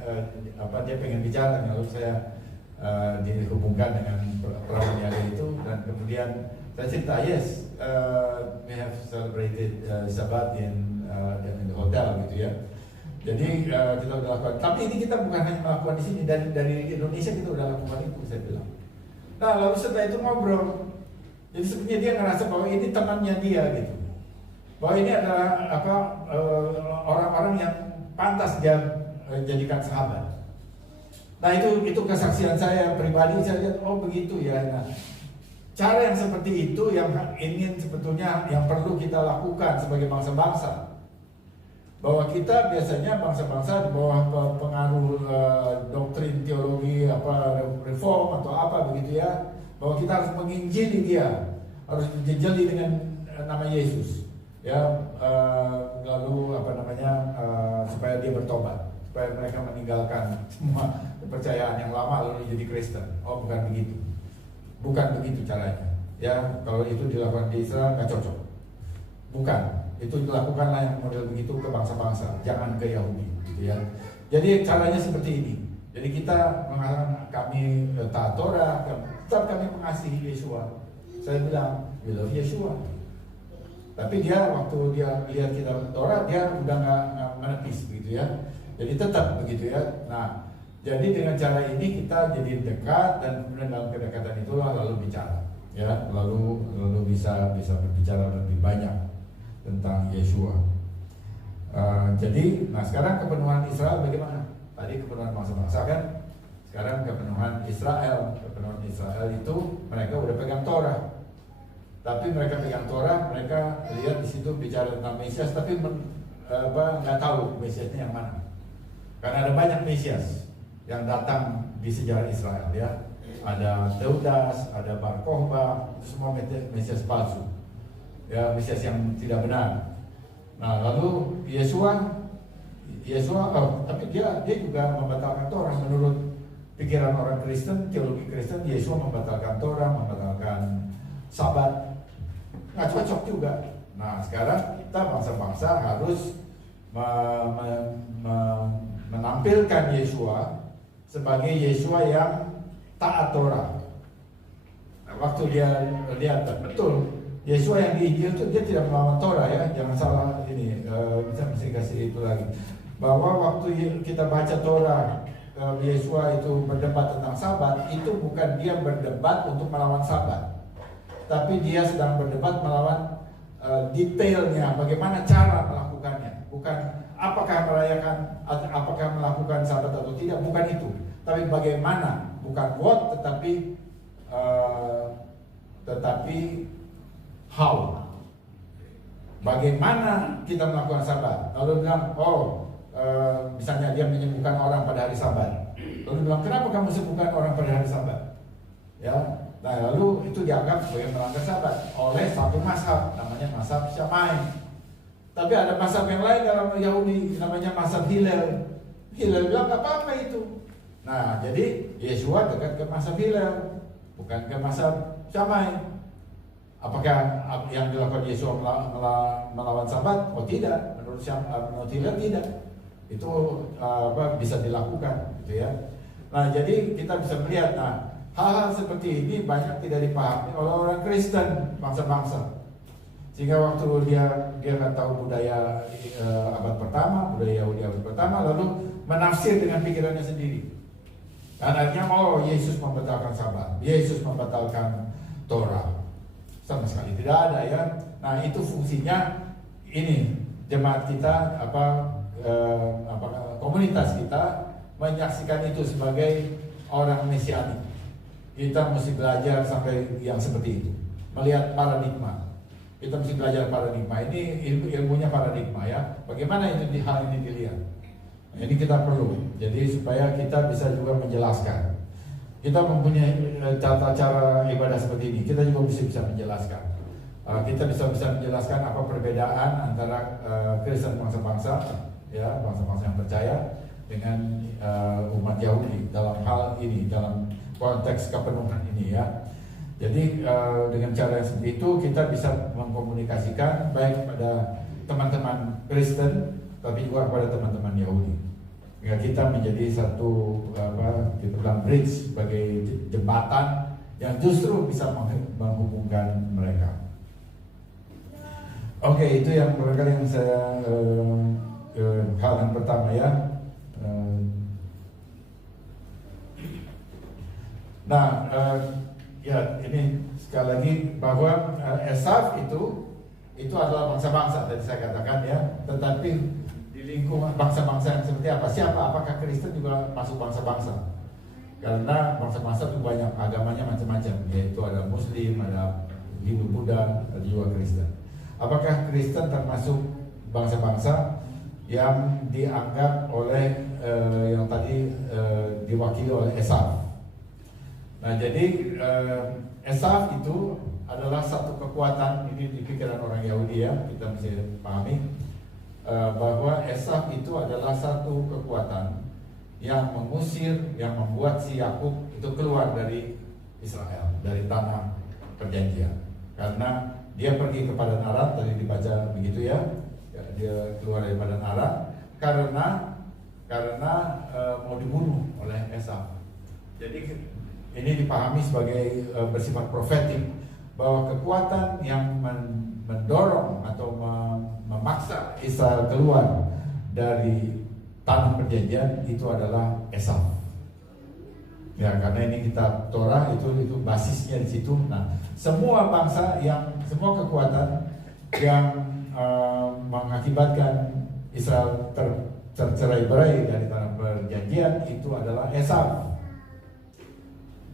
dia pengen bicara, lalu saya dihubungkan dengan pramuniaga itu, dan kemudian saya cerita, yes, we have celebrated Shabbat in the hotel gitu ya. Jadi kita udah lakukan, tapi ini kita bukan hanya melakukan di sini, dari Indonesia kita udah lakukan itu, saya bilang. Nah, lalu setelah itu ngobrol, jadi sebenarnya dia ngerasa bahwa ini temannya dia gitu, bahwa ini adalah orang-orang yang pantas dia jadikan sahabat. Nah, itu kesaksian saya pribadi, saya lihat, oh begitu ya. Nah, cara yang seperti itu yang ingin sebetulnya yang perlu kita lakukan sebagai bangsa-bangsa. Bahwa kita biasanya bangsa-bangsa di bawah pengaruh doktrin teologi reform atau apa begitu ya, bahwa kita harus menginjili dia, harus dijeli dengan nama Yesus ya, lalu supaya dia bertobat, supaya mereka meninggalkan semua kepercayaan yang lama lalu jadi Kristen. Oh, bukan begitu caranya ya. Kalau itu dilakukan di Israel nggak cocok, bukan. Itu dilakukanlah yang model begitu ke bangsa-bangsa, jangan ke Yahudi gitu ya. Jadi caranya seperti ini. Jadi kita mengatakan kami taat Torah, tetap kami mengasihi Yesua. Saya bilang we love Yesua. Tapi dia waktu dia lihat kita Torah, dia udah nggak menepis gitu ya. Jadi tetap begitu ya. Nah, Jadi dengan cara ini kita jadi dekat, dan kemudian dalam kedekatan itulah lalu bicara, ya, lalu bisa berbicara lebih banyak tentang Yeshua. Jadi, nah sekarang kepenuhan Israel bagaimana? Tadi kepenuhan bangsa-bangsa kan, sekarang kepenuhan Israel. Kepenuhan Israel itu mereka udah pegang Torah, tapi mereka pegang Torah, mereka lihat di situ bicara tentang Mesias, tapi nggak tahu Mesiasnya yang mana. Karena ada banyak Mesias yang datang di sejarah Israel, ya. Ada Teudas, ada Bar Kokhba, itu semua Mesias palsu, ya, Mesias yang tidak benar. Nah, lalu Yeshua, tapi dia juga membatalkan Torah. Menurut pikiran orang Kristen, teologi Kristen, Yeshua membatalkan Torah, membatalkan Sabat, nggak cocok juga. Nah, sekarang kita bangsa-bangsa harus menampilkan Yeshua sebagai Yeshua yang taat Torah. Nah, waktu dia lihat betul Yeshua yang di Injil itu dia tidak melawan Torah, ya, jangan salah ini. Bisa kasih itu lagi, bahwa waktu kita baca Torah, Yeshua itu berdebat tentang Sabat, itu bukan dia berdebat untuk melawan Sabat, tapi dia sedang berdebat melawan detailnya, bagaimana cara melakukannya, bukan apakah merayakan, apakah melakukan Sabat atau tidak, bukan itu, tapi bagaimana, bukan what, tetapi how, bagaimana kita melakukan Sabat. Lalu bilang, misalnya dia menyembuhkan orang pada hari Sabat, lalu bilang, kenapa kamu sembuhkan orang pada hari Sabat, ya. Nah, lalu itu dianggap sebagai melanggar Sabat oleh satu mazhab, namanya mazhab Syamai. Tapi ada mazhab yang lain dalam Yahudi, namanya mazhab Hillel. Hillel bilang nggak apa-apa itu. Nah, jadi Yeshua dekat ke mazhab Hillel, bukan ke mazhab Syamai. Apakah yang dilakukan Yeshua melawan Sabat? Oh tidak, menurut Hillel tidak. Itu bisa dilakukan, gitu ya. Nah, jadi kita bisa melihat, nah, hal-hal seperti ini banyak tidak dipahami oleh orang Kristen bangsa-bangsa, sehingga waktu dia nggak tahu budaya abad pertama, budaya Yahudi abad pertama, lalu menafsir dengan pikirannya sendiri. Dan akhirnya, Yesus membatalkan Sabat, Yesus membatalkan Torah. Sama sekali tidak ada, ya. Nah, itu fungsinya ini jemaat kita, komunitas kita menyaksikan itu sebagai orang mesianik. Kita mesti belajar sampai yang seperti itu, melihat paradigma. Kita mesti belajar paradigma. Ini ilmunya paradigma, ya. Bagaimana itu hal ini dilihat? Ini kita perlu. Jadi supaya kita bisa juga menjelaskan. Kita mempunyai tata cara ibadah seperti ini. Kita juga bisa menjelaskan. Kita bisa menjelaskan apa perbedaan antara Kristen bangsa-bangsa, ya, bangsa-bangsa yang percaya dengan umat Yahudi dalam hal ini, dalam konteks kepenuhan ini, ya. Jadi dengan cara yang seperti itu kita bisa mengkomunikasikan baik pada teman-teman Kristen tapi juga kepada teman-teman Yahudi. Ya, kita menjadi satu kita bilang bridge, sebagai jembatan yang justru bisa menghubungkan mereka. Oke, itu yang barangkali yang saya hal yang pertama, ya. Ya, ini sekali lagi bahwa Esaf itu adalah bangsa-bangsa tadi saya katakan, ya. Tetapi di lingkungan bangsa-bangsa yang seperti apa? Siapa? Apakah Kristen juga masuk bangsa-bangsa? Karena bangsa-bangsa itu banyak, agamanya macam-macam, yaitu ada Muslim, ada Hindu, Buddha, ada juga Kristen. Apakah Kristen termasuk bangsa-bangsa yang dianggap oleh yang tadi diwakili oleh Esaf? Nah, jadi Esaf itu adalah satu kekuatan, ini di pikiran orang Yahudi, ya, kita mesti pahami bahwa Esaf itu adalah satu kekuatan yang mengusir, yang membuat si Yakub itu keluar dari Israel, dari tanah perjanjian, karena dia pergi ke Padan Aram, tadi dibaca begitu, ya, dia keluar dari Padan Aram karena mau dibunuh oleh Esaf. Jadi ini dipahami sebagai bersifat profetik, bahwa kekuatan yang mendorong atau memaksa Israel keluar dari tanah perjanjian itu adalah Esaf. Ya, karena ini kitab Torah itu basisnya di situ. Nah, semua bangsa semua kekuatan yang mengakibatkan Israel tercerai-berai dari tanah perjanjian itu adalah Esau.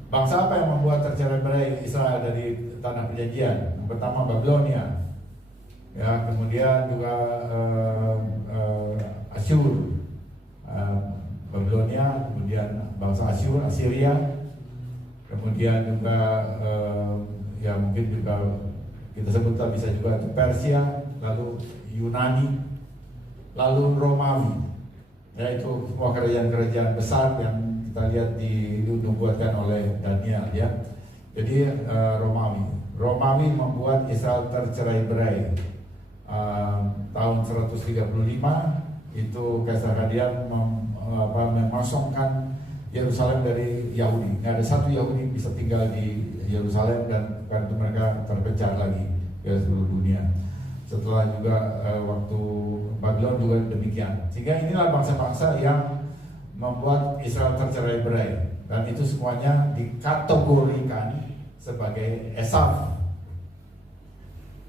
Bangsa apa yang membuat tercerai-berai Israel dari tanah perjanjian? Yang pertama Babilonia, ya, kemudian juga Asyur, Babilonia, kemudian bangsa Asyur, Assyria, kemudian juga ya mungkin juga kita sebut bisa juga itu Persia, lalu Yunani, lalu Romawi. Ya, itu semua kerajaan-kerajaan besar yang kita lihat dinubuatkan oleh Daniel, ya. Jadi Romawi membuat Israel tercerai-berai. Tahun 135 itu Kaisar Hadrian mengosongkan Yerusalem dari Yahudi. Nggak ada satu Yahudi bisa tinggal di Yerusalem, dan karena itu mereka terpecah lagi ke seluruh dunia. Setelah juga waktu Babylon juga demikian. Sehingga inilah bangsa-bangsa yang membuat Israel tercerai-berai, dan itu semuanya dikategorikan sebagai Esau.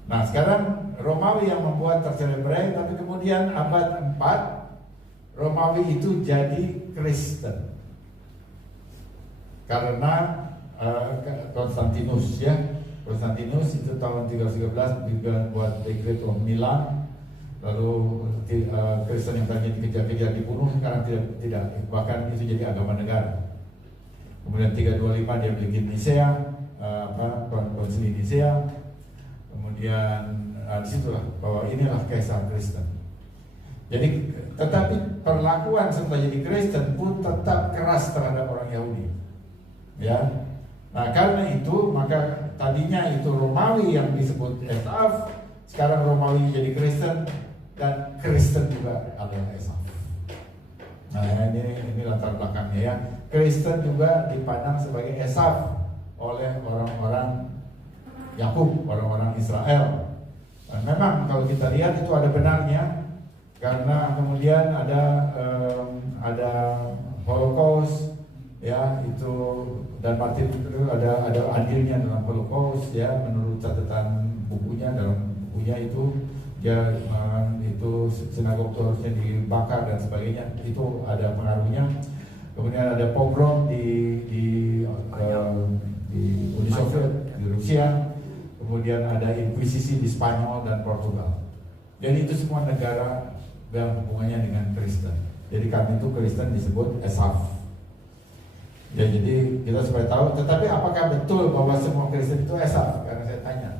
Nah, sekarang Romawi yang membuat tercerai-berai, tapi kemudian abad 4 Romawi itu jadi Kristen karena Konstantinus, ya. Konstantinus itu tahun 313 juga buat Decree of Milan. Lalu Kristen yang tadinya dikejar-kejar dibunuh, sekarang tidak, bahkan itu jadi agama negara. Kemudian 325 dia bikin Nisea, Konsili Nisea. Kemudian disitulah bahwa inilah Kaisar Kristen. Jadi tetapi perlakuan setelah jadi Kristen pun tetap keras terhadap orang Yahudi, ya. Nah, karena itu maka tadinya itu Romawi yang disebut Esau, sekarang Romawi jadi Kristen, dan Kristen juga adalah Esau. Nah, ini latar belakangnya, ya. Kristen juga dipandang sebagai Esau oleh orang-orang Yakub, orang-orang Israel. Dan memang kalau kita lihat itu ada benarnya, karena kemudian ada Holocaust, ya, itu, dan Martin Luther ada andilnya dalam Holocaust, ya, menurut catatan bukunya. Dalam bukunya itu dia itu sinagog itu harusnya dibakar dan sebagainya, itu ada pengaruhnya. Kemudian ada pogrom di Uni Soviet, di Rusia. Kemudian ada inkuisisi di Spanyol dan Portugal. Jadi itu semua negara yang hubungannya dengan Kristen. Jadi kami itu Kristen disebut Esau. Ya, jadi kita supaya tahu. Tetapi apakah betul bahwa semua Kristen itu Esau? Karena saya tanya.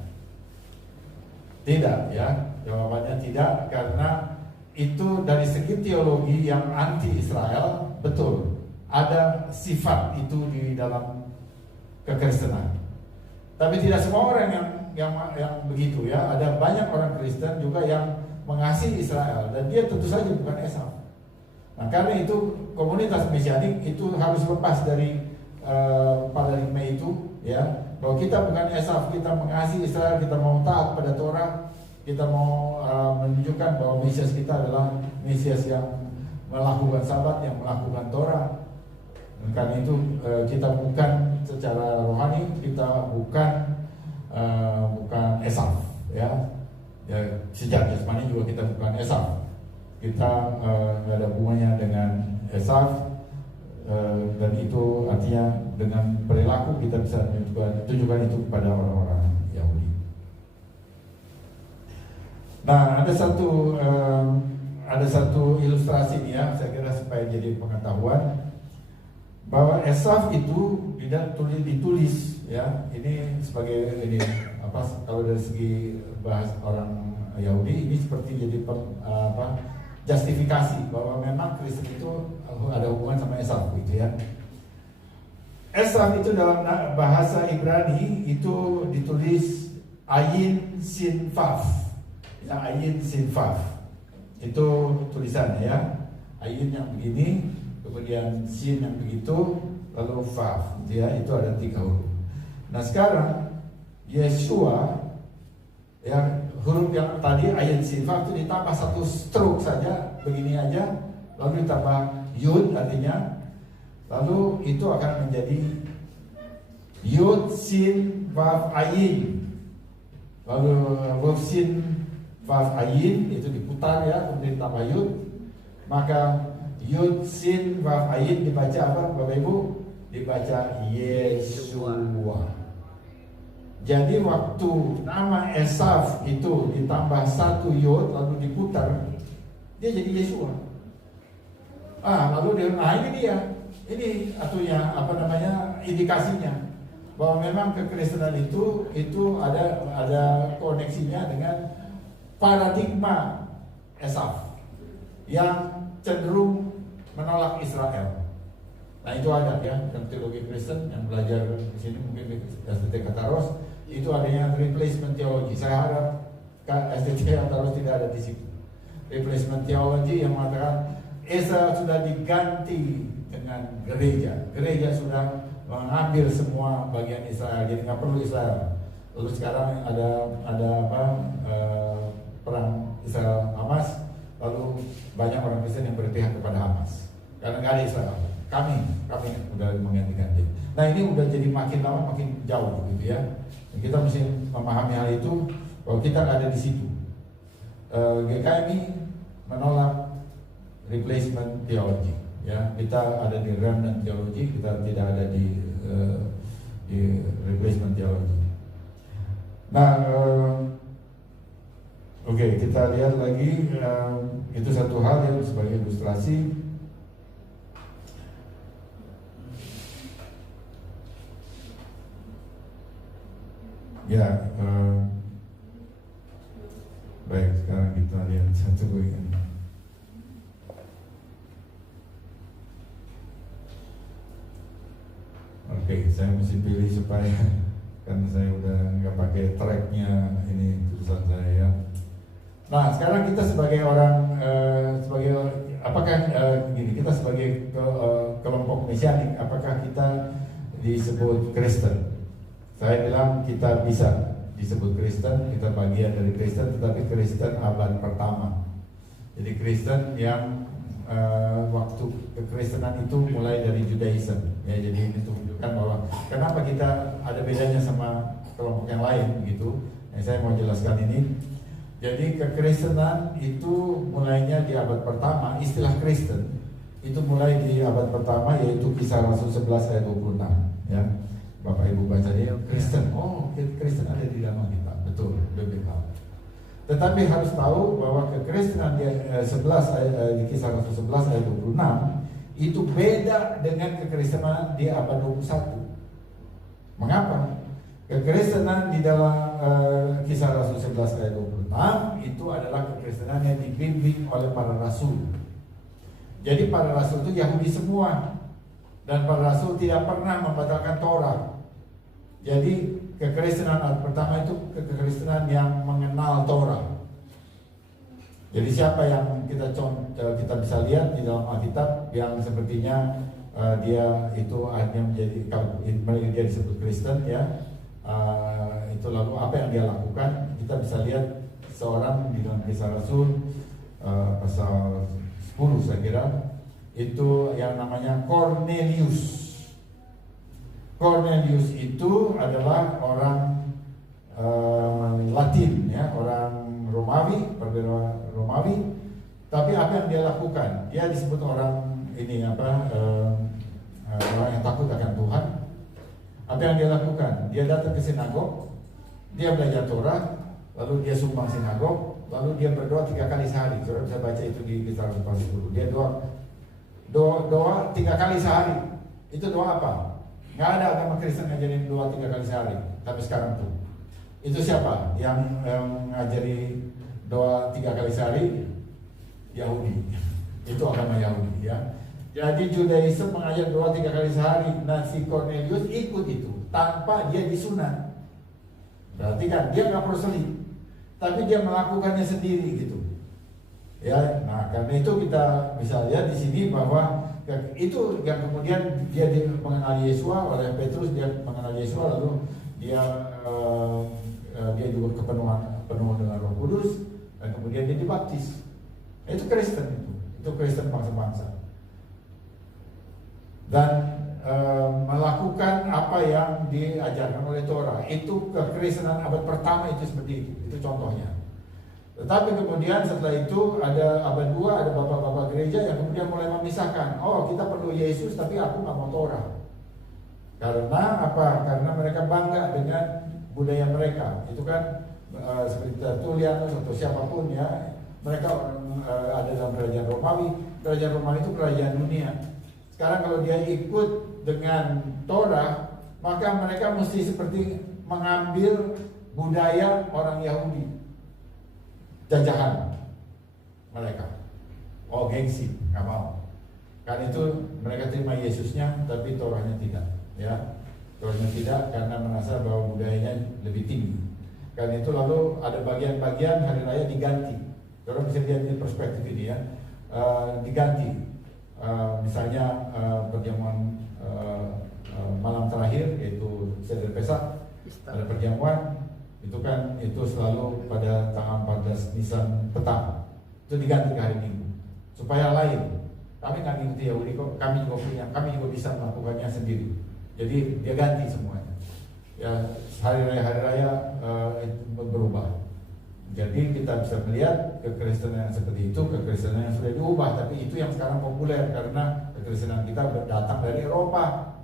Tidak, ya. Jawabannya tidak, karena itu dari segi teologi yang anti Israel, betul. Ada sifat itu di dalam kekristenan. Tapi tidak semua orang yang begitu, ya. Ada banyak orang Kristen juga yang mengasihi Israel, dan dia tentu saja bukan Esau. Nah, karena itu komunitas mesianik itu harus lepas dari paradigma itu, ya, bahwa kita bukan Esau, kita mengasihi Israel, kita mau taat pada Torah, kita mau menunjukkan bahwa Mesias kita adalah Mesias yang melakukan Sabat, yang melakukan Torah. Dan karena itu kita bukan secara rohani, kita bukan Esau, ya. Ya, sejak jasmani juga kita bukan Esau. Kita nggak ada hubungannya dengan Esau, dan itu artinya dengan perilaku kita bisa tunjukkan itu kepada orang-orang Yahudi. Nah, ada satu ilustrasi nih, ya, saya kira supaya jadi pengetahuan bahwa Esau itu tidak ditulis, ya. Ini sebagai kalau dari segi bahas orang Yahudi ini seperti jadi justifikasi bahwa memang Kristen itu ada hubungan sama Esau, gitu, ya. Esau itu dalam bahasa Ibrani itu ditulis Ayin Sin Vav, ya, Ayin Sin Vav itu tulisannya, ya. Ayin yang begini, kemudian Sin yang begitu, lalu Vav, ya, itu ada 3 huruf. Nah, sekarang Yeshua, ya, huruf yang tadi ayat sifat itu ditambah 1 stroke saja, begini aja, lalu ditambah yud artinya, Lalu itu akan menjadi Yud Sin Vav Ayin. Lalu Vav Sin Vav Ayin itu diputar ya, kemudian tambah Yud. Maka Yud Sin Vav Ayin dibaca apa Bapak Ibu? Dibaca Yeshua. Jadi waktu nama Esaf itu ditambah satu Yud lalu diputar, dia jadi Yeshua. Lalu ini dia, ini atunya apa namanya indikasinya bahwa memang kekristenan itu ada koneksinya dengan paradigma Esaf yang cenderung menolak Israel. Nah itu ada ya, dalam teologi Kristen yang belajar di sini mungkin di SDT Kataros itu adanya replacement theology. Saya harap SDT Kataros tidak ada di situ. Replacement theology yang mengatakan Israel sudah diganti dengan gereja. Gereja sudah mengambil semua bagian Israel, jadi nggak perlu Israel. Lalu sekarang ada perang Israel Hamas, lalu banyak orang Kristen yang berpihak kepada Hamas karena nggak ada Israel. Kami udah menggantikan dia. Nah ini udah jadi makin lama makin jauh gitu ya. Dan kita mesti memahami hal itu bahwa kita ada di situ. GKMI menolak replacement theology. Ya, kita ada di remnant theology, kita tidak ada di replacement theology. Nah, oke, kita lihat lagi itu satu hal yang sebagai ilustrasi. Ya, baik, sekarang kita lihat satu lagi. Oke, saya mesti pilih supaya karena saya udah nggak pakai tracknya ini tulisan saya ya. Nah, sekarang kita sebagai orang apakah gini, kita sebagai kelompok mesianik, apakah kita disebut Kristen? Saya bilang kita bisa disebut Kristen, kita bagian dari Kristen, tetapi Kristen abad pertama. Jadi Kristen yang waktu kekristenan itu mulai dari Judaism ya, jadi ini tunjukkan bahwa kenapa kita ada bedanya sama kelompok yang lain gitu. Saya mau jelaskan ini. Jadi kekristenan itu mulainya di abad pertama. Istilah Kristen itu mulai di abad pertama, yaitu Kisah Rasul 11 ayat 26 ya. Bapak Ibu baca dia Kristen. Oh, Kristen ada di dalam kita. Betul, BBK. Tetapi harus tahu bahwa kekristenan di 11 di Kisah Rasul 11 ayat 26 itu beda dengan kekristenan di abad 21. Mengapa? Kekristenan di dalam Kisah Rasul 11 ayat 26 itu adalah kekristenan yang dibimbing oleh para rasul. Jadi para rasul itu Yahudi semua, dan para rasul tidak pernah membatalkan Torah. Jadi kekristenan pertama itu kekristenan yang mengenal Torah. Jadi siapa yang kita bisa lihat di dalam Alkitab yang sepertinya dia itu akhirnya menjadi, kalau dia disebut Kristen ya, itu lalu apa yang dia lakukan? Kita bisa lihat seorang di dalam Kisah Rasul pasal 10 saya kira, itu yang namanya Cornelius. Cornelius itu adalah orang Latin ya, orang Romawi, berbeda Romawi. Tapi apa yang dia lakukan? Dia disebut orang ini orang yang takut akan Tuhan. Apa yang dia lakukan? Dia datang ke sinagog, dia belajar Torah, lalu dia sumbang sinagog, lalu dia berdoa 3 kali sehari. Saudara bisa baca itu di Kisah Rasul 10. Dia doa 3 kali sehari. Itu doa apa? Nggak ada agama Kristen ngajarin doa 3 kali sehari sampai sekarang tuh. Itu siapa yang ngajari doa 3 kali sehari? Yahudi. Itu agama Yahudi ya. Jadi Judaism mengajar doa 3 kali sehari. Nah si Cornelius ikut itu tanpa dia disunat. Berarti kan dia nggak perlu selip, tapi dia melakukannya sendiri gitu. Ya, nah karena itu kita bisa lihat di sini bahwa itu yang kemudian dia mengenal Yesus oleh Petrus, dia mengenal Yesus lalu dia juga penuh dengan Roh Kudus dan kemudian dia dibaptis. Itu Kristen, itu Kristen bangsa-bangsa. dan melakukan apa yang diajarkan oleh Torah. Itu kekristenan abad pertama itu seperti itu contohnya. Tetapi kemudian setelah itu ada abad 2, ada bapak-bapak gereja yang kemudian mulai memisahkan. Oh, kita perlu Yesus tapi aku nggak mau Torah. Karena apa? Karena mereka bangga dengan budaya mereka. Itu kan seperti Tertullianus atau siapapun ya, mereka ada dalam kerajaan Romawi. Kerajaan Romawi itu kerajaan dunia. Sekarang kalau dia ikut dengan Torah, maka mereka mesti seperti mengambil budaya orang Yahudi, jajahan mereka. Oh, gengsi, nggak mau. Karena itu mereka terima Yesusnya, tapi Torahnya tidak. Ya, Torahnya tidak karena merasa bahwa budayanya lebih tinggi. Karena itu lalu ada bagian-bagian hari raya diganti. Orang bisa lihat di perspektif ini ya, diganti. Misalnya perjamuan malam terakhir yaitu Seder Pesak, ada perjamuan itu kan itu selalu pada tanggal 14 Nisan petang, itu diganti ke hari Minggu supaya lain. Kami nggak ngikuti Yahudi kok, kami juga bisa melakukannya sendiri. Jadi dia ganti semuanya. Ya hari raya itu berubah. Jadi kita bisa melihat kekristenan yang seperti itu, kekristenan yang sudah diubah, tapi itu yang sekarang populer karena kekristenan kita datang dari Eropa.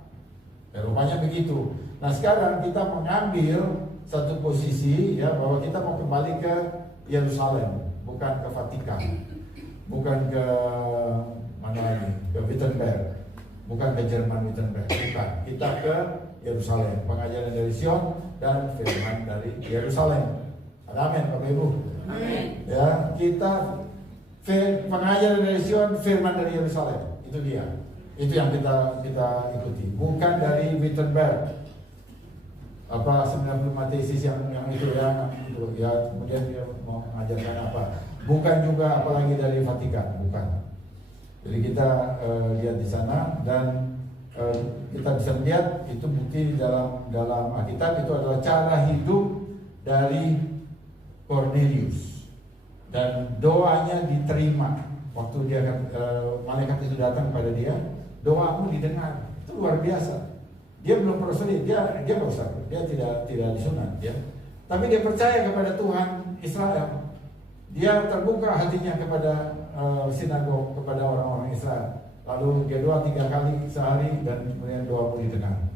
Eropanya begitu. Nah sekarang kita mengambil satu posisi ya bahwa kita mau kembali ke Yerusalem, bukan ke Vatikan, bukan ke mana lagi, ke Wittenberg, bukan ke Jerman Wittenberg, bukan. Kita ke Yerusalem, pengajaran dari Sion dan firman dari Yerusalem. Amin, Bapak Ibu. Amin. Ya, kita pengajaran dari Sion, firman dari Yerusalem. Itu dia. Itu yang kita ikuti. Bukan dari Wittenberg. Apa 95 tesis yang itu ya, kemudian dia mau mengajarkan apa? Bukan juga apalagi dari Vatikan, bukan. Jadi kita lihat di sana dan kita bisa lihat itu bukti dalam Alkitab itu adalah cara hidup dari Cornelius dan doanya diterima waktu dia malaikat itu datang pada dia, doamu didengar. Itu luar biasa. Dia belum prosedur, dia tidak disunat ya. Tapi dia percaya kepada Tuhan Israel. Dia terbuka hatinya kepada sinagog, kepada orang-orang Israel. Lalu dia doa 3 kali sehari dan kemudian doamu didengar.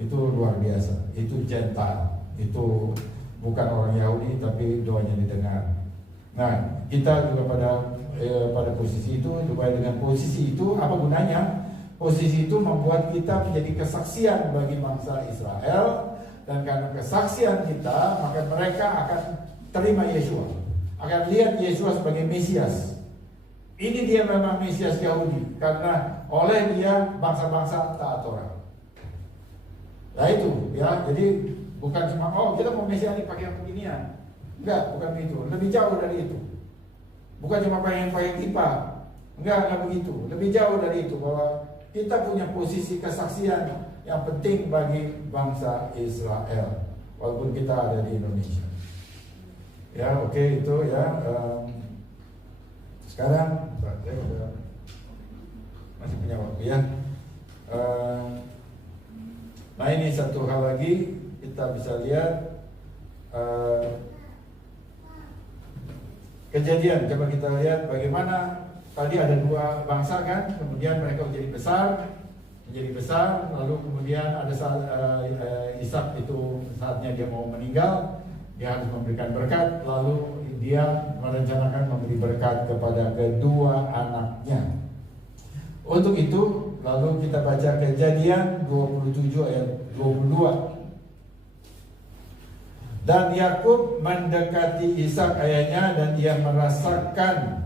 Itu luar biasa. Itu gentle. Itu bukan orang Yahudi tapi doanya didengar. Nah, kita juga pada posisi itu, supaya dengan posisi itu apa gunanya? Posisi itu membuat kita menjadi kesaksian bagi bangsa Israel, dan karena kesaksian kita, maka mereka akan terima Yesua, akan lihat Yesua sebagai Mesias. Ini dia memang Mesias Yahudi, karena oleh dia bangsa-bangsa taat Torah. Nah itu ya, jadi bukan cuma kita mau Mesias pakai yang beginian. Enggak, bukan begitu. Lebih jauh dari itu. Bukan cuma pakai kipas. Enggak begitu. Lebih jauh dari itu, bahwa kita punya posisi kesaksian yang penting bagi bangsa Israel, walaupun kita ada di Indonesia. Ya, oke, itu ya. Sekarang saya masih punya waktu ya. Nah ini satu hal lagi kita bisa lihat kejadian. Coba kita lihat bagaimana. Tadi ada 2 bangsa kan, kemudian mereka menjadi besar, lalu kemudian ada Ishak itu saatnya dia mau meninggal, dia harus memberikan berkat, lalu dia merencanakan memberi berkat kepada kedua anaknya. Untuk itu, lalu kita baca Kejadian 27 ayat 22. Dan Yakub mendekati Ishak ayahnya dan ia merasakan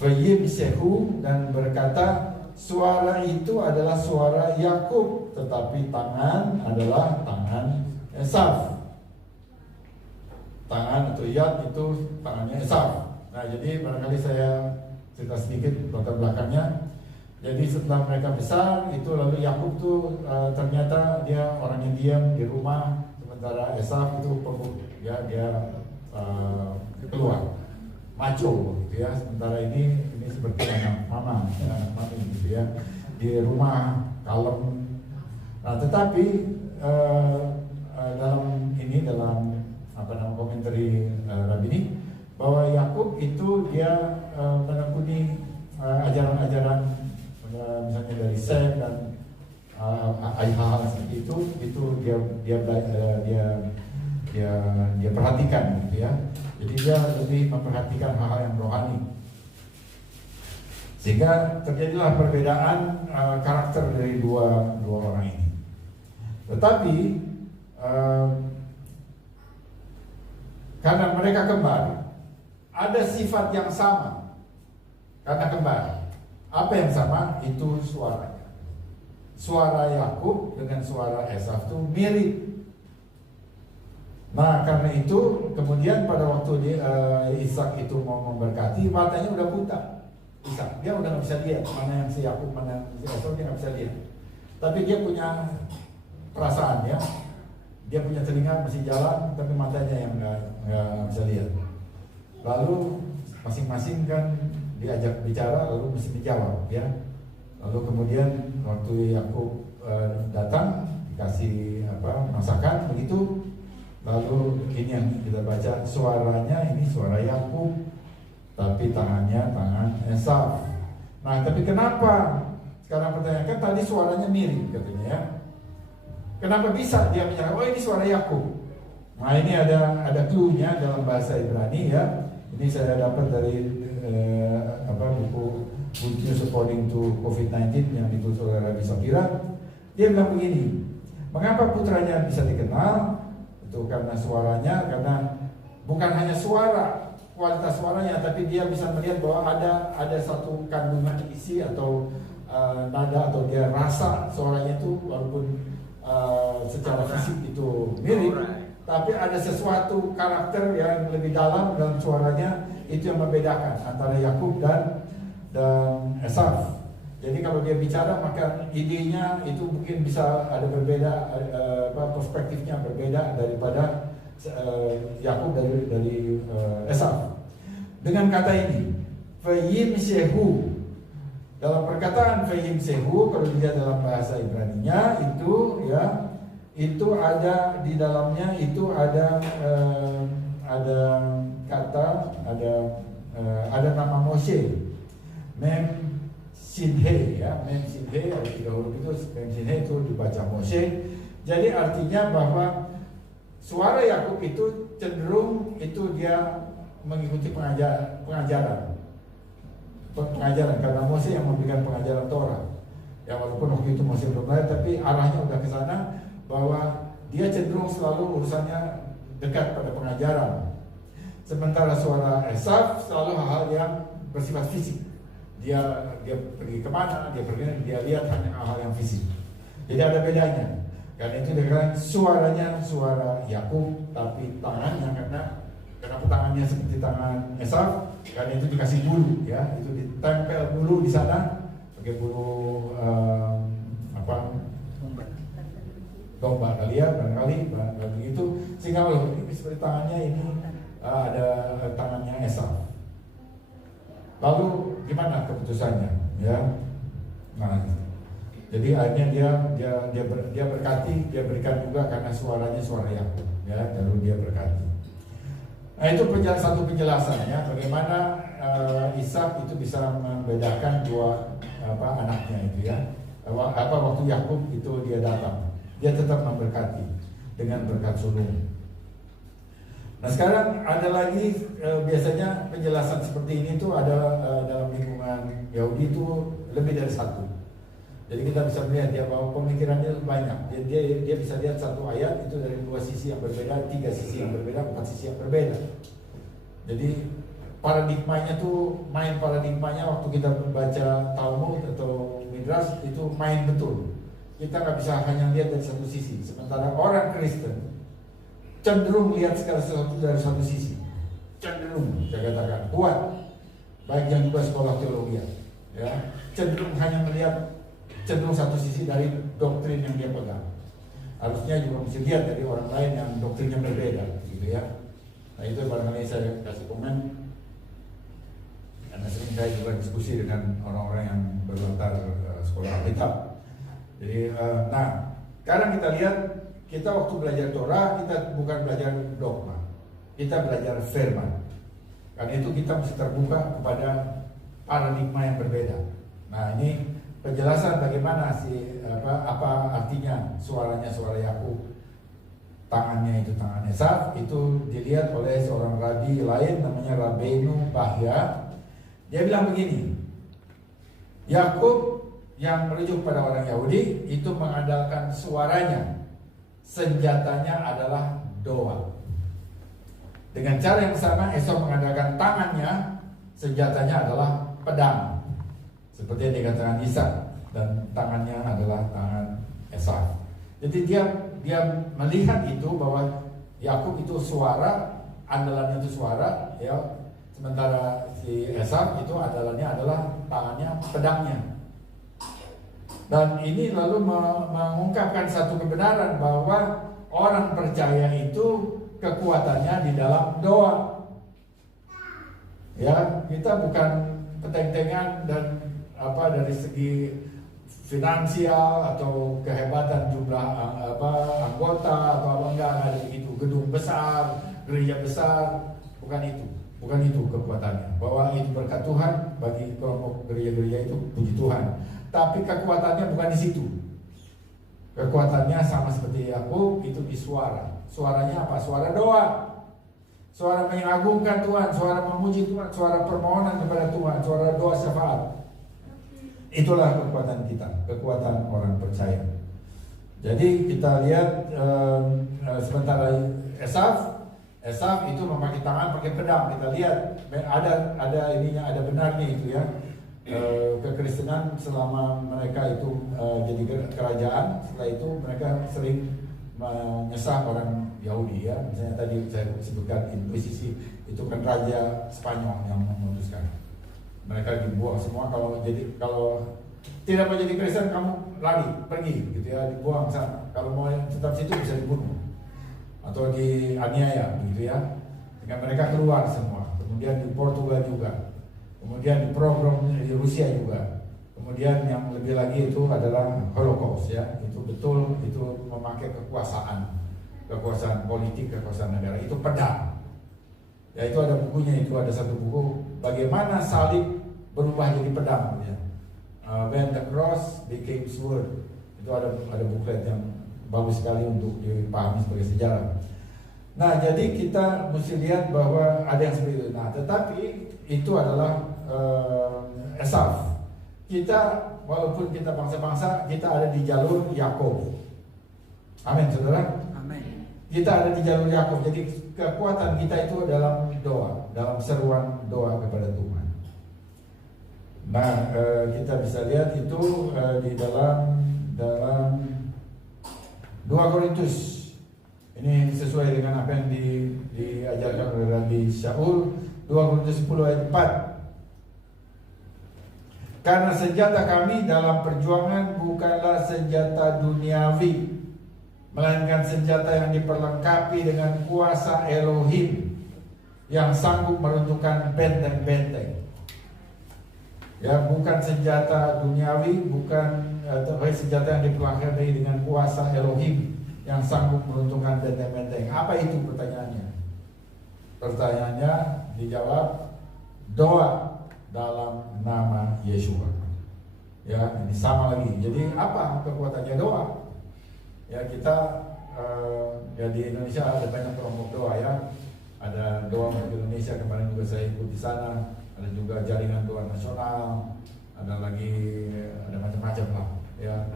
Vayimsehu dan berkata, suara itu adalah suara Yakub, tetapi tangan adalah tangan Esau. Tangan atau yad itu tangannya Esau. Nah jadi barangkali saya cerita sedikit latar belakangnya. Jadi setelah mereka besar itu, lalu Yakub tuh ternyata dia orang yang diam di rumah, sementara Esau itu dia keluar. Maco gitu ya, sementara ini seperti anak mama, anak mami gitu ya. di rumah kalem. Nah, tetapi dalam komentari Rabi ini, bahwa Yakub itu dia menekuni ajaran-ajaran misalnya dari Sem dan hal seperti itu dia perhatikan gitu ya. Jadi dia lebih memperhatikan hal-hal yang rohani, sehingga terjadilah perbedaan karakter dari dua orang ini. Tetapi karena mereka kembar, ada sifat yang sama. Karena kembar, apa yang sama? Itu suaranya. Suara Yakub dengan suara Esau itu mirip. Nah, karena itu kemudian pada waktu Ishak itu mau memberkati, matanya udah buta. Ishak, dia udah nggak bisa lihat mana yang si Yakub, mana yang si Esau, dia nggak bisa lihat. Tapi dia punya perasaan ya, dia punya telinga masih jalan, tapi matanya yang nggak bisa lihat. Lalu masing-masing kan diajak bicara, lalu mesti dijawab ya. Lalu kemudian waktu Yakub datang dikasih masakan begitu, lalu ini yang kita baca, suaranya ini suara Yakub, tapi tangannya tangan Esau. Nah, tapi kenapa sekarang pertanyaan, kan tadi suaranya mirip katanya ya. Kenapa bisa dia menyatakan, oh ini suara Yakub? Nah, ini ada clue-nya dalam bahasa Ibrani ya. Ini saya dapat dari buku Good News According to COVID-19 yang ditulis oleh Rabbi Sapira. Dia bilang begini, mengapa putranya bisa dikenal? Itu karena suaranya, karena bukan hanya suara, kualitas suaranya, tapi dia bisa melihat bahwa ada satu kandungan isi atau nada, atau dia rasa suaranya itu walaupun secara fisik itu mirip, tapi ada sesuatu karakter yang lebih dalam suaranya, itu yang membedakan antara Yakub dan Esau. Jadi kalau dia bicara, maka idenya itu mungkin bisa ada berbeda, perspektifnya berbeda daripada Yakub dari Esau. Dengan kata ini, Vayim Sehu. Dalam perkataan Vayim Sehu, kalau dilihat dalam bahasa Ibraninya itu ya, itu ada di dalamnya itu ada kata, ada nama Moshe, Mem Sinhe ya, Mem Sinhe ada 3 huruf itu, Mem Sinhe itu dibaca Moshe. Jadi artinya bahwa suara Yakub itu cenderung itu dia mengikuti pengajaran karena Mose yang memberikan pengajaran Torah. Ya walaupun waktu itu Mose belum lahir, tapi arahnya udah ke sana bahwa dia cenderung selalu urusannya dekat pada pengajaran. Sementara suara Esau selalu hal-hal yang bersifat fisik. Dia pergi kemana, dia lihat hanya hal-hal yang fisik. Jadi ada bedanya. Karena itu dikatakan suaranya suara Yakub, tapi tangannya kenapa tangannya seperti tangan Esau? Karena itu dikasih bulu ya, itu ditempel bulu di sana pakai bulu domba kali ya, barangkali begitu, sehingga ini seperti tangannya ini ada tangannya Esau. Lalu gimana keputusannya ya? Nah, jadi akhirnya dia berkati, dia berikan juga karena suaranya suara Yakub ya, lalu dia berkati. Nah, itu satu penjelasan ya, bagaimana Ishak itu bisa membedakan dua anaknya itu ya. Waktu Yakub itu dia datang, dia tetap memberkati dengan berkat sulung. Nah, sekarang ada lagi biasanya penjelasan seperti ini tuh ada dalam lingkungan Yahudi itu lebih dari satu. Jadi kita bisa melihat ya bahwa pemikirannya banyak. Dia bisa lihat satu ayat itu dari 2 sisi yang berbeda, 3 sisi yang berbeda, 4 sisi yang berbeda. Jadi paradigmanya tuh paradigmanya waktu kita membaca Talmud atau Midrash itu main betul. Kita nggak bisa hanya lihat dari satu sisi. Sementara orang Kristen cenderung lihat segala sesuatu dari satu sisi. Cenderung, saya katakan kuat. Baik yang juga sekolah teologi ya, cenderung hanya melihat satu sisi dari doktrin yang dia pegang. Harusnya juga mesti lihat dari orang lain yang doktrinnya berbeda, gitu ya. Nah itu barangkali saya kasih komen karena sering saya juga diskusi dengan orang-orang yang berlatar sekolah Alkitab. Jadi, nah, sekarang kita lihat, kita waktu belajar Torah, kita bukan belajar dogma, kita belajar firman. Karena itu kita mesti terbuka kepada paradigma yang berbeda. Nah, ini penjelasan bagaimana apa artinya suaranya suara Yakub, tangannya itu tangan Esaf, itu dilihat oleh seorang rabi lain namanya Rabbeinu Bahya. Dia bilang begini, Yakub yang merujuk pada orang Yahudi itu mengandalkan suaranya, senjatanya adalah doa. Dengan cara yang sama Esau mengandalkan tangannya, senjatanya adalah pedang, seperti yang dikatakan Ishak, dan tangannya adalah tangan Esau. Jadi dia melihat itu bahwa Yakub itu suara, andalannya itu suara, ya. Sementara si Esau itu andalannya adalah tangannya, pedangnya. Dan ini lalu mengungkapkan satu kebenaran bahwa orang percaya itu kekuatannya di dalam doa. Ya, kita bukan peteng-tengan dan dari segi finansial atau kehebatan jumlah anggota atau enggak ada begitu, gedung besar, gereja besar, bukan itu kekuatannya. Bahwa itu berkat Tuhan bagi kelompok gereja-gereja itu, puji Tuhan. Tapi kekuatannya bukan di situ. Kekuatannya sama seperti Yakub, itu di suara. Suaranya apa? Suara doa. Suara mengagungkan Tuhan, suara memuji Tuhan, suara permohonan kepada Tuhan, suara doa syafaat. Itulah kekuatan kita, kekuatan orang percaya. Jadi kita lihat sementara Esaf itu memakai tangan pakai pedang. Kita lihat ada benarnya itu ya. Kekristenan selama mereka itu jadi kerajaan, setelah itu mereka sering menyesah orang Yahudi ya. Misalnya tadi saya sebutkan Inquisisi, itu kan raja Spanyol yang memutuskan. Mereka dibuang semua, kalau tidak mau jadi Kristen kamu lari, pergi gitu ya, dibuang sana. Kalau mau tetap situ bisa dibunuh atau dianiaya gitu ya. Sehingga mereka keluar semua. Kemudian di Portugal juga. Kemudian di program di Rusia juga. Kemudian yang lebih lagi itu adalah Holocaust ya. Itu betul, itu memakai kekuasaan politik, kekuasaan negara. Itu pedang. Ya itu ada bukunya, itu ada satu buku bagaimana salib berubah jadi pedang ya. When the cross became sword. Itu ada buklet yang bagus sekali untuk dipahami sebagai sejarah. Nah, jadi kita mesti lihat bahwa ada yang seperti itu. Nah, tetapi itu adalah Esaf. Kita walaupun kita bangsa-bangsa, kita ada di jalur Yakub. Amin, saudara. Amin. Kita ada di jalur Yakub. Jadi kekuatan kita itu dalam doa, dalam seruan doa kepada Tuhan. Nah, kita bisa lihat itu di dalam 2 Korintus. Ini sesuai dengan apa yang diajarkan oleh Rabbi Shaul. 2 Korintus 10 ayat 4. Karena senjata kami dalam perjuangan bukanlah senjata duniawi, melainkan senjata yang diperlengkapi dengan kuasa Elohim yang sanggup meruntuhkan benteng-benteng. Ya, bukan senjata duniawi, bukan senjata yang diperlengkapi dengan kuasa Elohim yang sanggup meruntuhkan benteng-benteng. Apa itu pertanyaannya? Pertanyaannya dijawab doa dalam nama Yeshua. Ya, ini sama lagi. Jadi apa kekuatannya doa? Ya, kita ya di Indonesia ada banyak kelompok doa ya. Ada doa untuk Indonesia, kemarin juga saya ikut di sana. Ada juga jaringan doa nasional. Ada macam-macam lah. Ya,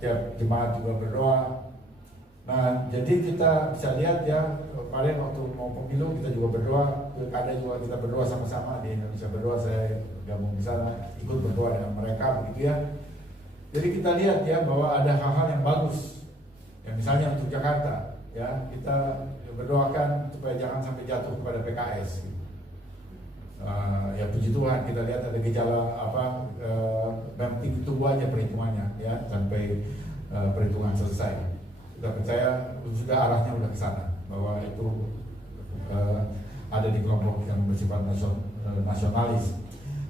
tiap jemaat juga berdoa. Nah, jadi kita bisa lihat ya, kemarin waktu mau pemilu kita juga berdoa, pilkada juga kita berdoa sama-sama di Indonesia berdoa, saya gabung di sana, ikut berdoa dengan mereka begitu ya. Jadi kita lihat ya bahwa ada hal-hal yang bagus, ya misalnya untuk Jakarta, ya kita berdoakan supaya jangan sampai jatuh kepada PKS. Ya puji Tuhan kita lihat ada gejala yang tinggi tunggu aja perhitungannya ya sampai perhitungan selesai. Kita percaya sudah arahnya sudah ke sana, bahwa itu ada di kelompok yang bersifat nasionalis.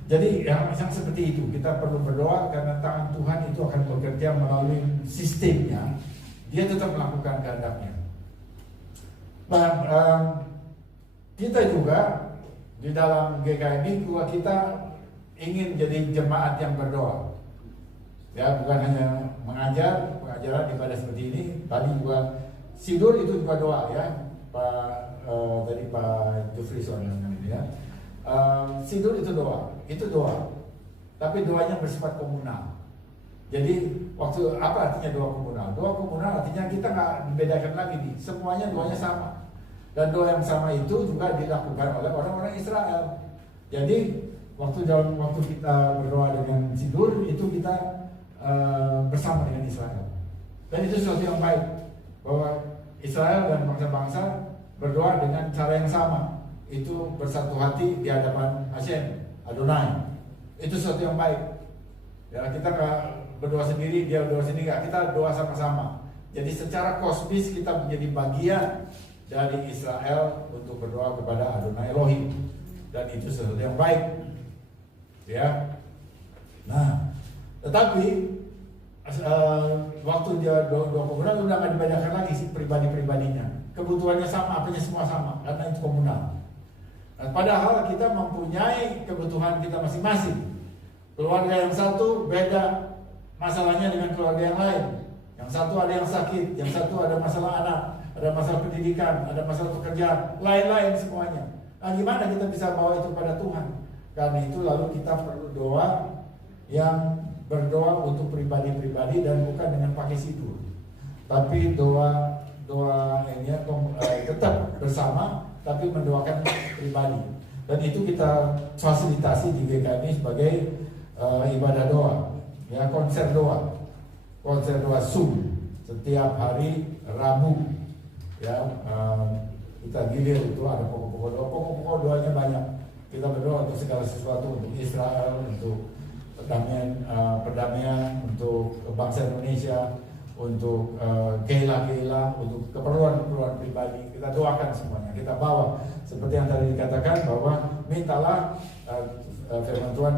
Jadi yang seperti itu kita perlu berdoa karena tangan Tuhan itu akan bekerja melalui sistemnya. Dia tetap melakukan kehendaknya. Dan kita juga di dalam GKMI kita ingin jadi jemaat yang berdoa. Ya, bukan hanya mengajar, pengajaran ibadah seperti ini. Tadi juga Sidur itu juga doa ya, tadi Pak Jufrison ini ya. Sidur itu doa, tapi doanya bersifat komunal. Jadi waktu apa artinya doa komunal? Doa komunal artinya kita nggak dibedakan lagi nih, semuanya doanya sama. Dan doa yang sama itu juga dilakukan oleh orang-orang Israel. Jadi waktu kita berdoa dengan Sidur itu kita bersama dengan Israel. Dan itu sesuatu yang baik bahwa Israel dan bangsa-bangsa berdoa dengan cara yang sama. Itu bersatu hati di hadapan Hashem, Adonai. Itu sesuatu yang baik. Ya, kita nggak berdoa sendiri, dia berdoa sendiri, nggak. Kita doa sama-sama. Jadi secara kosmis kita menjadi bagian dari Israel untuk berdoa kepada Adonai Elohim. Dan itu sesuatu yang baik. Ya. Nah, tetapi waktu dia doa komunal udah nggak dibedakan lagi sih pribadinya. Kebutuhannya sama, apanya semua sama, karena itu komunal. Dan padahal kita mempunyai kebutuhan kita masing-masing. Keluarga yang satu beda masalahnya dengan keluarga yang lain. Yang satu ada yang sakit, yang satu ada masalah anak, ada masalah pendidikan, ada masalah pekerjaan, lain-lain semuanya. Nah, gimana kita bisa bawa itu pada Tuhan? Karena itu lalu kita perlu doa yang berdoa untuk pribadi-pribadi dan bukan dengan pakai sidur, tapi doa ini tetap bersama tapi mendoakan pribadi. Dan itu kita fasilitasi di GKMI sebagai ibadah doa, ya, konser doa Zoom setiap hari Rabu, ya. Kita gilir itu ada pokok-pokok doanya banyak. Kita berdoa untuk segala sesuatu, untuk Israel, untuk perdamaian, untuk bangsa Indonesia, untuk kehilah-kehilah, untuk keperluan pribadi. Kita doakan semuanya, kita bawa seperti yang tadi dikatakan bahwa mintalah, firman Tuhan,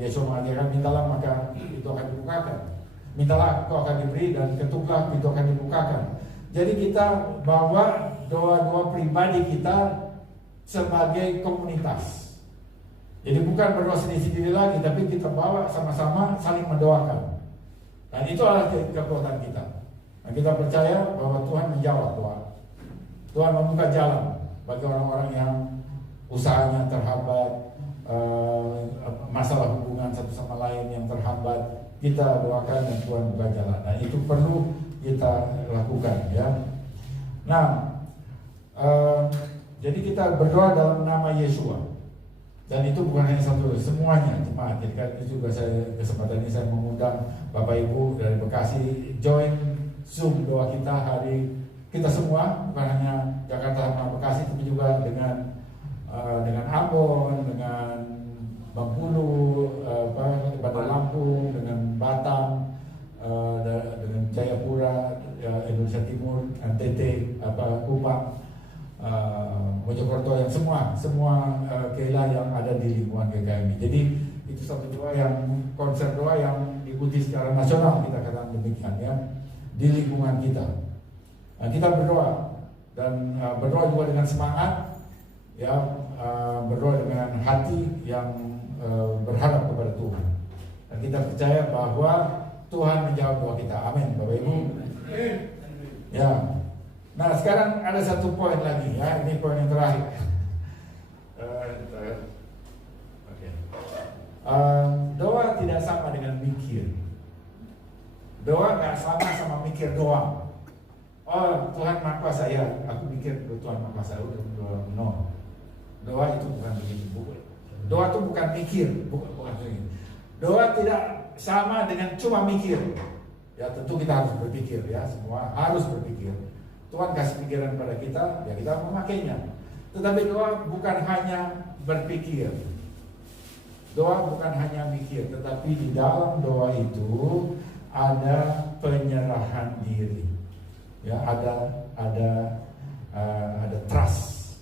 Yesus mengajarkan mintalah maka itu akan dibukakan, mintalah itu akan diberi, dan ketuklah itu akan dibukakan. Jadi kita bawa doa-doa pribadi kita sebagai komunitas. Jadi bukan berdoa sendiri-sendiri lagi, tapi kita bawa sama-sama saling mendoakan. Dan itu adalah kekuatan kita. Dan kita percaya bahwa Tuhan menjawab doa. Tuhan membuka jalan bagi orang-orang yang usahanya terhambat, masalah hubungan satu sama lain yang terhambat. Kita doakan dan Tuhan buka jalan. Nah, itu perlu kita lakukan, ya. Nah, jadi kita berdoa dalam nama Yeshua. Dan itu bukan hanya satu, semuanya jemaat. Jadi kan itu juga kesempatan ini saya mengundang Bapak Ibu dari Bekasi join Zoom doa kita hari kita semua, bukan hanya Jakarta sama Bekasi, tapi juga dengan Ambon, dengan Bengkulu, Bandar Lampung, dengan Batam, dengan Jayapura, Indonesia Timur, NTT, Kupang, Mojokerto, yang semua kehilah yang ada di lingkungan GKMI. Jadi itu satu doa yang konser doa yang diikuti secara nasional, kita katakan demikian, ya, di lingkungan kita. Nah, kita berdoa dan berdoa juga dengan semangat, ya, berdoa dengan hati yang berharap kepada Tuhan. Dan kita percaya bahwa Tuhan menjawab doa kita. Amin, Bapak Ibu. Ya. Nah, sekarang ada satu poin lagi, ya. Ini poin yang terakhir. Doa tidak sama dengan mikir. Doa nggak sama mikir doang. Oh, Tuhan Maha Kuasa, ya, aku mikir Tuhan Maha Kuasa. No. Doa itu bukan begitu. Doa itu bukan mikir, bukan begitu. Doa tidak sama dengan cuma mikir. Ya, tentu kita harus berpikir, ya, semua harus berpikir. Tuhan kasih pikiran pada kita, ya kita memakainya. Tetapi doa bukan hanya berpikir. Doa bukan hanya mikir, tetapi di dalam doa itu ada penyerahan diri. Ya, ada trust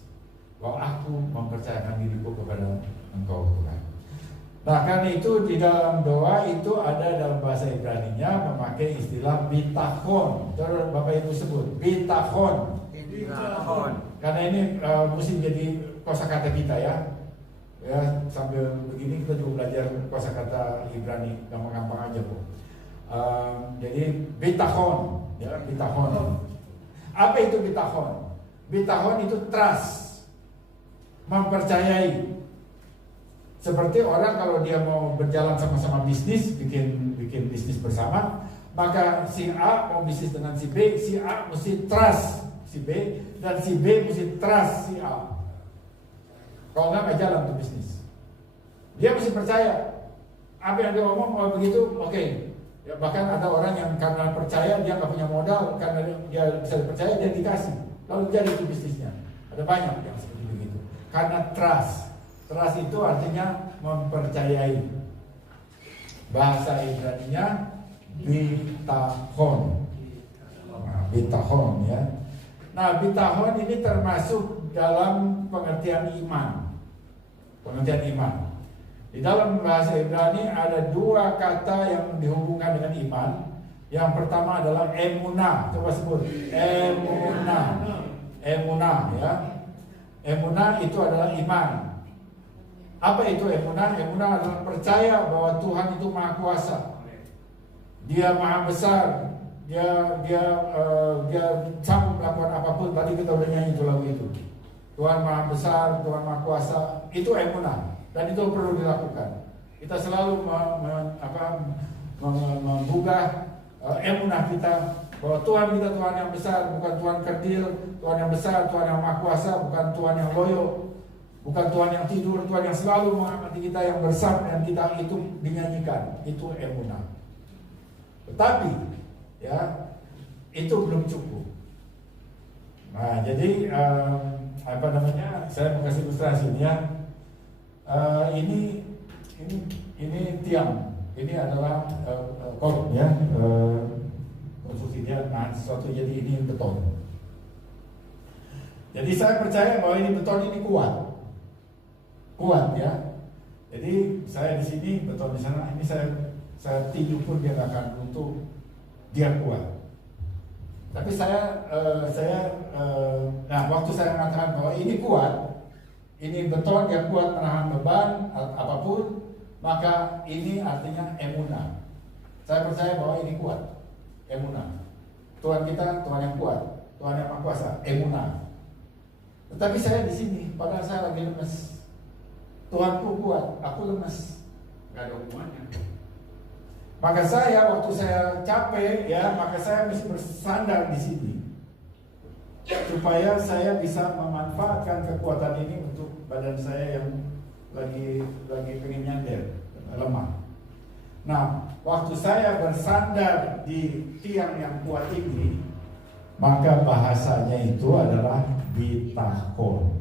bahwa aku mempercayakan diriku kepada Engkau, Tuhan. Nah, karena itu di dalam doa itu ada dalam bahasa Ibrani-nya memakai istilah bitachon. Terus Bapak Ibu sebut bitachon. Karena ini mesti jadi kosakata kita ya. Ya, sambil begini kita juga belajar kosakata Ibrani, gampang-gampang aja, Bu. Jadi bitachon, ya, bitachon. Apa itu bitachon? Bitachon itu trust, mempercayai. Seperti orang kalau dia mau berjalan sama-sama bisnis, bikin bisnis bersama, maka si A mau bisnis dengan si B, si A mesti trust si B, dan si B mesti trust si A. Kalau nggak jalan tuh bisnis. Dia mesti percaya apa yang dia ngomong, kalau begitu oke. Ya, bahkan ada orang yang karena percaya dia nggak punya modal, karena dia bisa dipercaya dia dikasih, lalu jadi itu bisnisnya. Ada banyak yang seperti begitu. Karena trust. Trust itu artinya mempercayai. Bahasa Ibrani-nya bitachon. Nah, bitachon ya. Nah, bitachon ini termasuk dalam pengertian iman. Pengertian iman. Di dalam bahasa Ibrani ada dua kata yang dihubungkan dengan iman. Yang pertama adalah emunah. Coba sebut emunah. Emunah ya. Emunah itu adalah iman. Apa itu emunah? Emunah adalah percaya bahwa Tuhan itu Maha Kuasa. Dia Maha Besar. Dia sanggup melakukan apapun. Tadi kita udah nyanyi itu lagu itu. Tuhan Maha Besar, Tuhan Maha Kuasa. Itu emunah, dan itu perlu dilakukan. Kita selalu menggugah emunah kita bahwa Tuhan kita Tuhan yang besar, bukan Tuhan kerdil. Tuhan yang besar, Tuhan yang Maha Kuasa, bukan Tuhan yang loyo. Bukan Tuhan yang tidur, Tuhan yang selalu mengamati kita, yang bersama dan kita itu dinyanyikan. Itu emunah. Tetapi ya itu belum cukup. Nah, jadi saya mau kasih ilustrasi ini ya. Ini tiang. Ini adalah kolom ya. Konstruksi dia nahan sesuatu, jadi ini beton. Jadi saya percaya bahwa ini beton ini kuat ya. Jadi saya di sini, beton di sana, ini saya tinju pun dia nggak akan runtuh, dia kuat. Tapi nah waktu saya mengatakan bahwa ini kuat, ini beton yang kuat menahan beban apapun, maka ini artinya emunah. Saya percaya bahwa ini kuat, emunah. Tuhan kita Tuhan yang kuat, Tuhan yang Maha Kuasa, emunah. Tetapi saya di sini, padahal saya lagi lemes. Tuhanku kuat, aku lemes, gak ada hubungannya. Maka waktu saya capek ya, maka saya mesti bersandar di sini supaya saya bisa memanfaatkan kekuatan ini untuk badan saya yang lagi pengen nyander, lemah. Nah, waktu saya bersandar di tiang yang kuat ini, maka bahasanya itu adalah bitachon.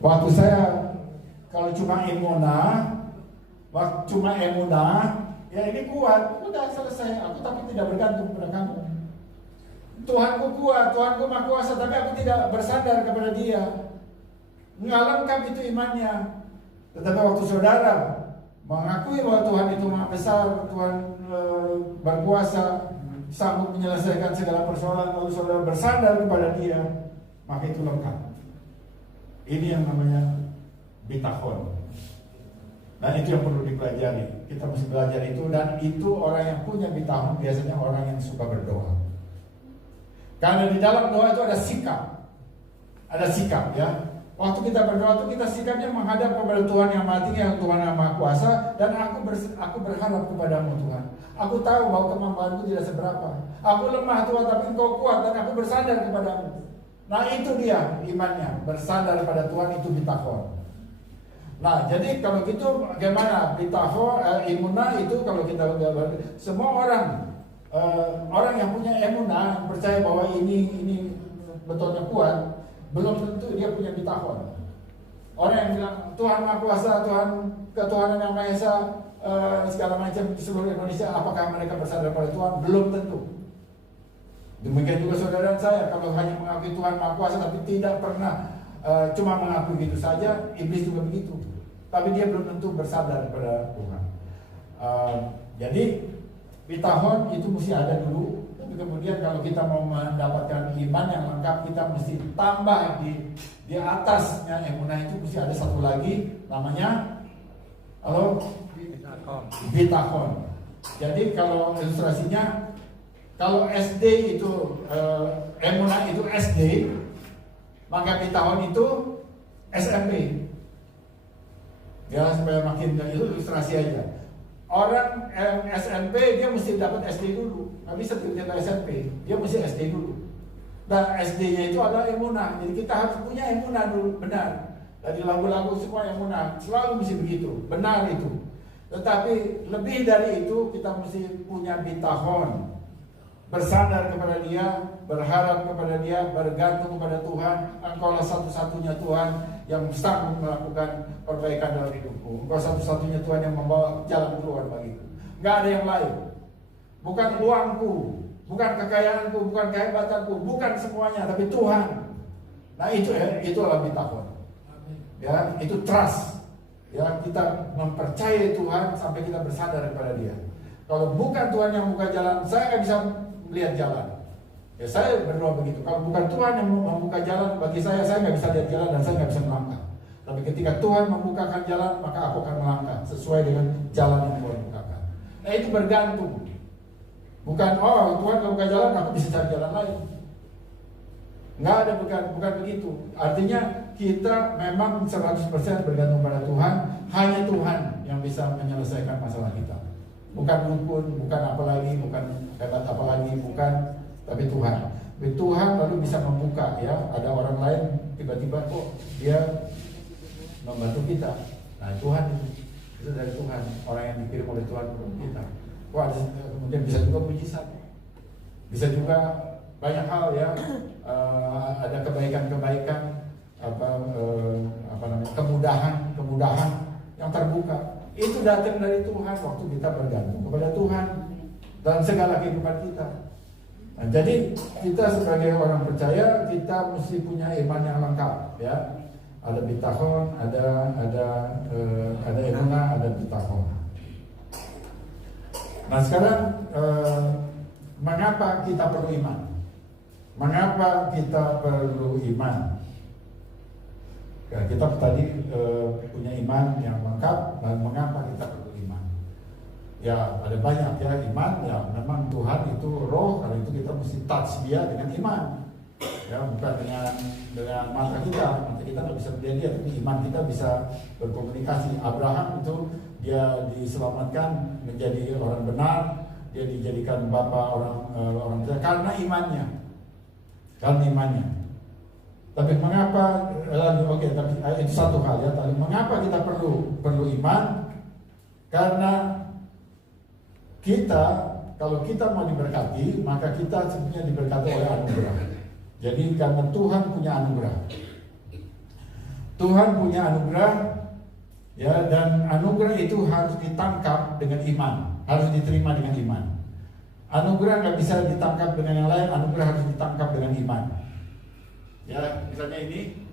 Waktu saya kalau cuma emunah, ya ini kuat, udah selesai. Aku tapi tidak bergantung pada kamu. Tuhanku kuat, Tuhanku Maha Kuasa, tapi aku tidak bersandar kepada Dia. Nggak lengkap itu imannya. Tetapi waktu saudara mengakui bahwa Tuhan itu Maha Besar, Tuhan berkuasa, sanggup menyelesaikan segala persoalan, lalu saudara bersandar kepada Dia, maka itu lengkap. Ini yang namanya bitachon. Nah, itu yang perlu dipelajari. Kita mesti belajar itu, dan itu orang yang punya bitachon biasanya orang yang suka berdoa. Karena di dalam doa itu ada sikap. Ada sikap ya. Waktu kita berdoa itu kita sikapnya menghadap kepada Tuhan yang Maha Tinggi, yang Tuhan yang Maha Kuasa, dan aku berharap kepadamu Tuhan. Aku tahu bahwa kemampuanku tidak seberapa. Aku lemah Tuhan, tapi Engkau kuat, dan aku bersandar kepadamu. Nah, itu dia imannya, bersandar pada Tuhan, itu bitachon. Nah, jadi kalau gitu bagaimana bitachon, emunah itu kalau kita semua orang yang punya emunah, yang percaya bahwa ini betonnya kuat, belum tentu dia punya bitachon. Orang yang bilang Tuhan Maha Kuasa, Tuhan ketuhanan yang Maha Esa, segala macam di seluruh Indonesia, apakah mereka bersandar pada Tuhan? Belum tentu. Demikian juga saudara saya, kalau hanya mengakui Tuhan Maha Kuasa tapi tidak pernah cuma mengakui gitu saja, iblis juga begitu. tapi dia belum tentu bersandar kepada Tuhan. Jadi bitahon itu mesti ada dulu. Tapi kemudian kalau kita mau mendapatkan iman yang lengkap, kita mesti tambah di atasnya emunah itu mesti ada satu lagi, namanya bitahon. Jadi kalau ilustrasinya, kalau SD itu emunah itu SD, maka bitahon itu SMP. Ya, supaya makin itu ilustrasi aja. Orang SMP dia mesti dapat SD dulu, nggak bisa tiba-tiba SMP, dia mesti SD dulu. Nah, SD-nya itu adalah emunah, jadi kita harus punya emunah dulu, benar. Dari lagu-lagu semua emunah, selalu mesti begitu, benar itu. Tetapi lebih dari itu kita mesti punya bitahon, bersandar kepada Dia, berharap kepada Dia, bergantung kepada Tuhan. Engkaulah satu-satunya Tuhan yang sanggup melakukan perbaikan dalam hidupku. Engkau satu-satunya Tuhan yang membawa jalan keluar bagiku. Nggak ada yang lain. Bukan uangku, bukan kekayaanku, bukan kehebatanku, bukan semuanya, tapi Tuhan. Nah itu adalah bitahon. Ya, itu trust. Ya, kita mempercayai Tuhan sampai kita bersandar kepada Dia. Kalau bukan Tuhan yang membuka jalan, saya nggak bisa melihat jalan. Ya, saya berdoa begitu. Kalau bukan Tuhan yang membuka jalan bagi saya nggak bisa lihat jalan dan saya nggak bisa melangkah. Tapi ketika Tuhan membukakan jalan, maka aku akan melangkah sesuai dengan jalan yang Tuhan bukakan. Nah, itu bergantung. Bukan, Tuhan kalau buka jalan, aku bisa cari jalan lain. Nggak ada, bukan begitu. Artinya kita memang 100% bergantung pada Tuhan. Hanya Tuhan yang bisa menyelesaikan masalah kita. Bukan dukun, bukan apa lagi, bukan hebat apa lagi, bukan, tapi Tuhan. Tapi Tuhan lalu bisa membuka, ya. Ada orang lain tiba-tiba kok dia membantu kita. Nah, Tuhan itu dari Tuhan, orang yang dikirim oleh Tuhan untuk kita. Kemudian bisa juga mujizat, bisa juga banyak hal, ya. Ada kebaikan-kebaikan, kemudahan yang terbuka. Itu datang dari Tuhan waktu kita bergantung kepada Tuhan dalam segala kehidupan kita. Nah, jadi kita sebagai orang percaya kita mesti punya iman yang lengkap, ya. Ada bitahon, ada emunah, ada bitahon. Nah, sekarang mengapa kita perlu iman? Mengapa kita perlu iman? Ya, kita tadi punya iman yang lengkap, dan mengapa kita perlu iman? Ya, ada banyak, ya, iman. Ya, memang Tuhan itu roh, karena itu kita mesti touch Dia dengan iman. Ya, bukan dengan mata kita nggak bisa melihat Dia, tapi iman kita bisa berkomunikasi. Abraham itu dia diselamatkan menjadi orang benar, dia dijadikan bapa orang tua karena imannya. Tapi mengapa? Tapi itu satu hal, ya. Tapi mengapa kita perlu iman? Karena kalau kita mau diberkati, maka kita sebenarnya diberkati oleh anugerah. Jadi karena Tuhan punya anugerah. Tuhan punya anugerah, ya, dan anugerah itu harus ditangkap dengan iman, harus diterima dengan iman. Anugerah nggak bisa ditangkap dengan yang lain, anugerah harus ditangkap dengan iman. Ya, misalnya ini,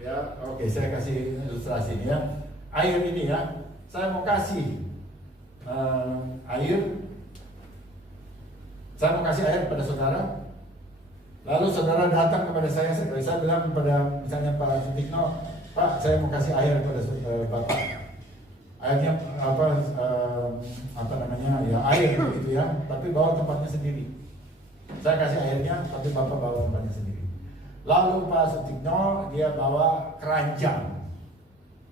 ya, saya kasih ilustrasi ini, ya. Air ini, ya, saya mau kasih air, saya mau kasih air kepada saudara. Lalu saudara datang kepada saya bilang kepada misalnya Pak Sutikno, Pak, saya mau kasih air kepada Bapak. Airnya ya air gitu, ya, tapi bawa tempatnya sendiri. Saya kasih airnya, tapi Bapak bawa tempatnya sendiri. Lalu Pak Sutikno dia bawa keranjang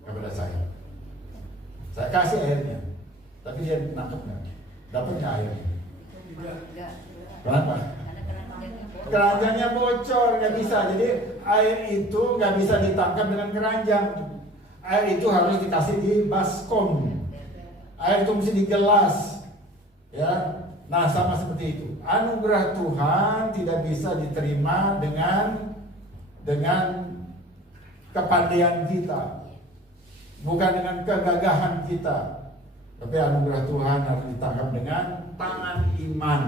kepada saya. Saya kasih airnya, tapi dia dapatnya airnya. Kenapa? Keranjangnya bocor, nggak bisa. Jadi air itu nggak bisa ditangkap dengan keranjang. Air itu harus dikasih di baskom. Air itu mesti di gelas, ya. Nah, sama seperti itu. Anugerah Tuhan tidak bisa diterima dengan kepandaian kita, bukan dengan kegagahan kita. Tapi anugerah Tuhan harus ditangkap dengan tangan iman.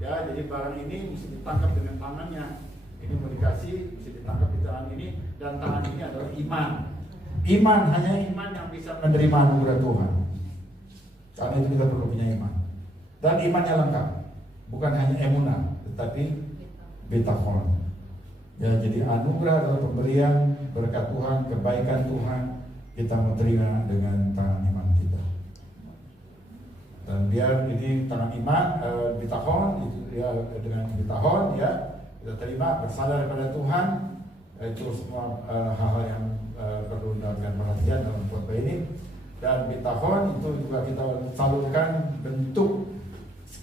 Ya, jadi barang ini mesti ditangkap dengan tangannya. Ini mau dikasih, mesti ditangkap di tangan ini, dan tangan ini adalah iman. Iman, hanya iman yang bisa menerima anugerah Tuhan. Karena itu kita perlu punya iman. Dan imannya lengkap, bukan hanya emunah, tetapi bitachon. Ya, jadi anugerah adalah pemberian berkat Tuhan, kebaikan Tuhan, kita menerima dengan tangan iman kita. Dan biar ini tangan iman, bitachon, itu ya, dengan bitachon ya, kita terima bersandar pada Tuhan. Itu semua hal-hal yang perlu mendapatkan perhatian dalam khotbah ini. Dan bitachon itu juga kita salurkan bentuk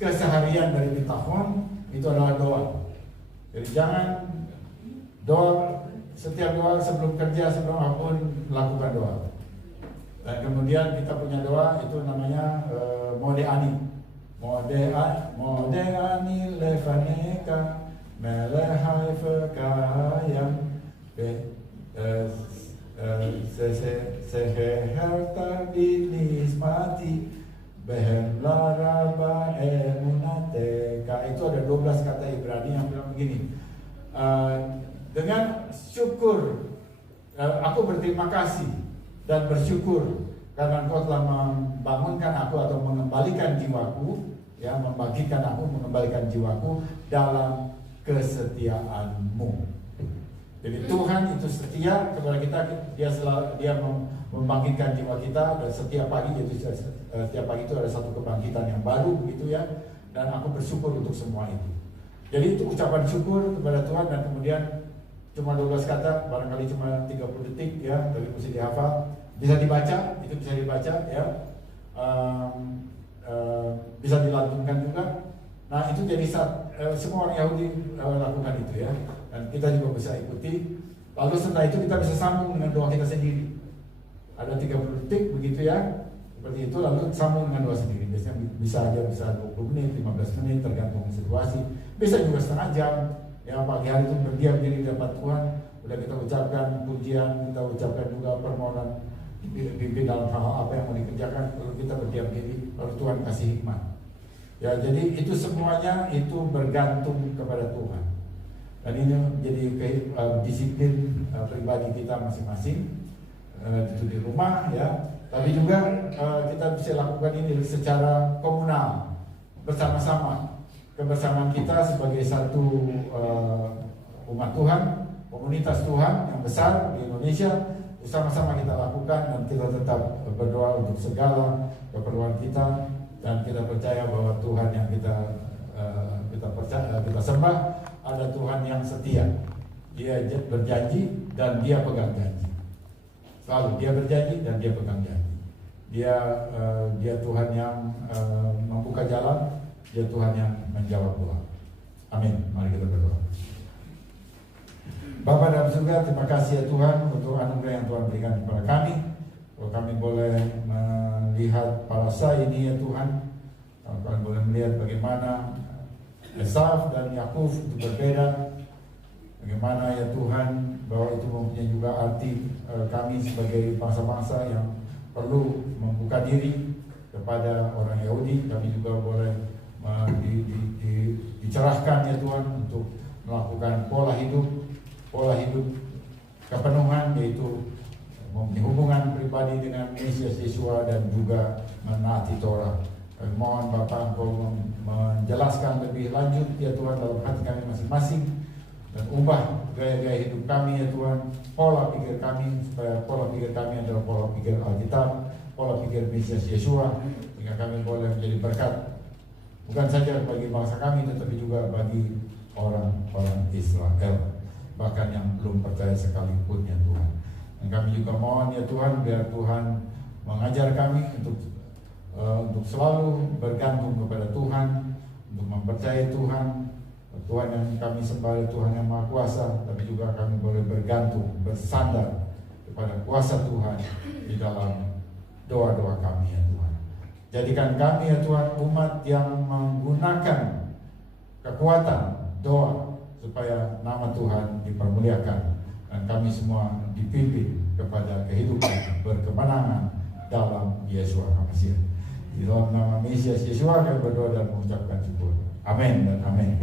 keseharian dari bitachon itu adalah doa. Jadi jangan doa, setiap doa sebelum kerja, sebelum apapun lakukan doa. Dan kemudian kita punya doa itu namanya modeani. Modeani lefaneka melehai fekayam seherta binismati behem laraba emunateka. Itu ada 12 kata Ibrani yang bilang begini, dengan syukur aku berterima kasih dan bersyukur karena engkau telah membangunkan aku atau mengembalikan jiwaku, ya, membagikan aku, mengembalikan jiwaku dalam kesetiaanmu. Jadi Tuhan itu setia kepada kita, dia membangkitkan jiwa kita, dan setiap pagi itu ada satu kebangkitan yang baru begitu ya. Dan aku bersyukur untuk semua itu. Jadi itu ucapan syukur kepada Tuhan, dan kemudian cuma 12 kata, barangkali cuma 30 detik ya, tapi mesti dihafal. Bisa dibaca, itu bisa dibaca ya. Bisa dilantunkan juga. Nah itu jadi semua orang Yahudi lakukan itu ya. Dan kita juga bisa ikuti. Lalu setelah itu kita bisa sambung dengan doa kita sendiri. Ada 30 detik begitu ya, seperti itu, lalu sambung dengan doa sendiri. Biasanya bisa 20 menit, 15 menit tergantung situasi. Bisa juga setengah jam. Ya, pagi hari itu berdiam diri di depan Tuhan. Udah kita ucapkan pujian, kita ucapkan juga permohonan dipimpin dalam hal apa yang mau dikerjakan, lalu kita berdiam diri, lalu Tuhan kasih hikmat. Ya, jadi itu semuanya itu bergantung kepada Tuhan. Dan ini menjadi disiplin pribadi kita masing-masing, itu di rumah ya. Tapi juga kita bisa lakukan ini secara komunal, bersama-sama. Kebersamaan kita sebagai satu umat Tuhan, komunitas Tuhan yang besar di Indonesia, bersama-sama kita lakukan, dan kita tetap berdoa untuk segala keperluan kita, dan kita percaya bahwa Tuhan yang kita sembah ada Tuhan yang setia. Dia berjanji dan dia pegang janji. Selalu dia berjanji dan dia pegang janji. Dia Tuhan yang membuka jalan, dia Tuhan yang menjawab doa. Amin. Mari kita berdoa. Bapa dalam surga, terima kasih ya Tuhan untuk anugerah yang Tuhan berikan kepada kami. Kalau kami boleh melihat parasha ini ya Tuhan, kami boleh melihat bagaimana Esaf dan Yakub itu berbeda. Bagaimana ya Tuhan bahwa itu mempunyai juga arti kami sebagai bangsa-bangsa yang perlu membuka diri kepada orang Yahudi. Kami juga boleh dicerahkan ya Tuhan untuk melakukan pola hidup kepenuhan, yaitu mempunyai hubungan pribadi dengan Mesias Yeshua dan juga menaati Torah. Mohon Bapak Engkau menjelaskan lebih lanjut ya Tuhan dalam hati kami masing-masing, dan ubah gaya-gaya hidup kami ya Tuhan, pola pikir kami, supaya pola pikir kami adalah pola pikir Alkitab, pola pikir Mesias Yeshua, sehingga kami boleh menjadi berkat bukan saja bagi bangsa kami, tetapi juga bagi orang-orang Israel, bahkan yang belum percaya sekalipun ya Tuhan. Dan kami juga mohon ya Tuhan, biar Tuhan mengajar kami untuk selalu bergantung kepada Tuhan, untuk mempercayai Tuhan yang kami sembah, Tuhan yang Maha Kuasa, tapi juga kami boleh bergantung, bersandar kepada kuasa Tuhan di dalam doa-doa kami ya Tuhan. Jadikan kami ya Tuhan umat yang menggunakan kekuatan doa supaya nama Tuhan dipermuliakan, dan kami semua dipimpin kepada kehidupan berkemenangan dalam Yeshua HaMashiach. Di dalam nama Mesias Yeshua kami berdoa dan mengucapkan syukur. Amin dan amin.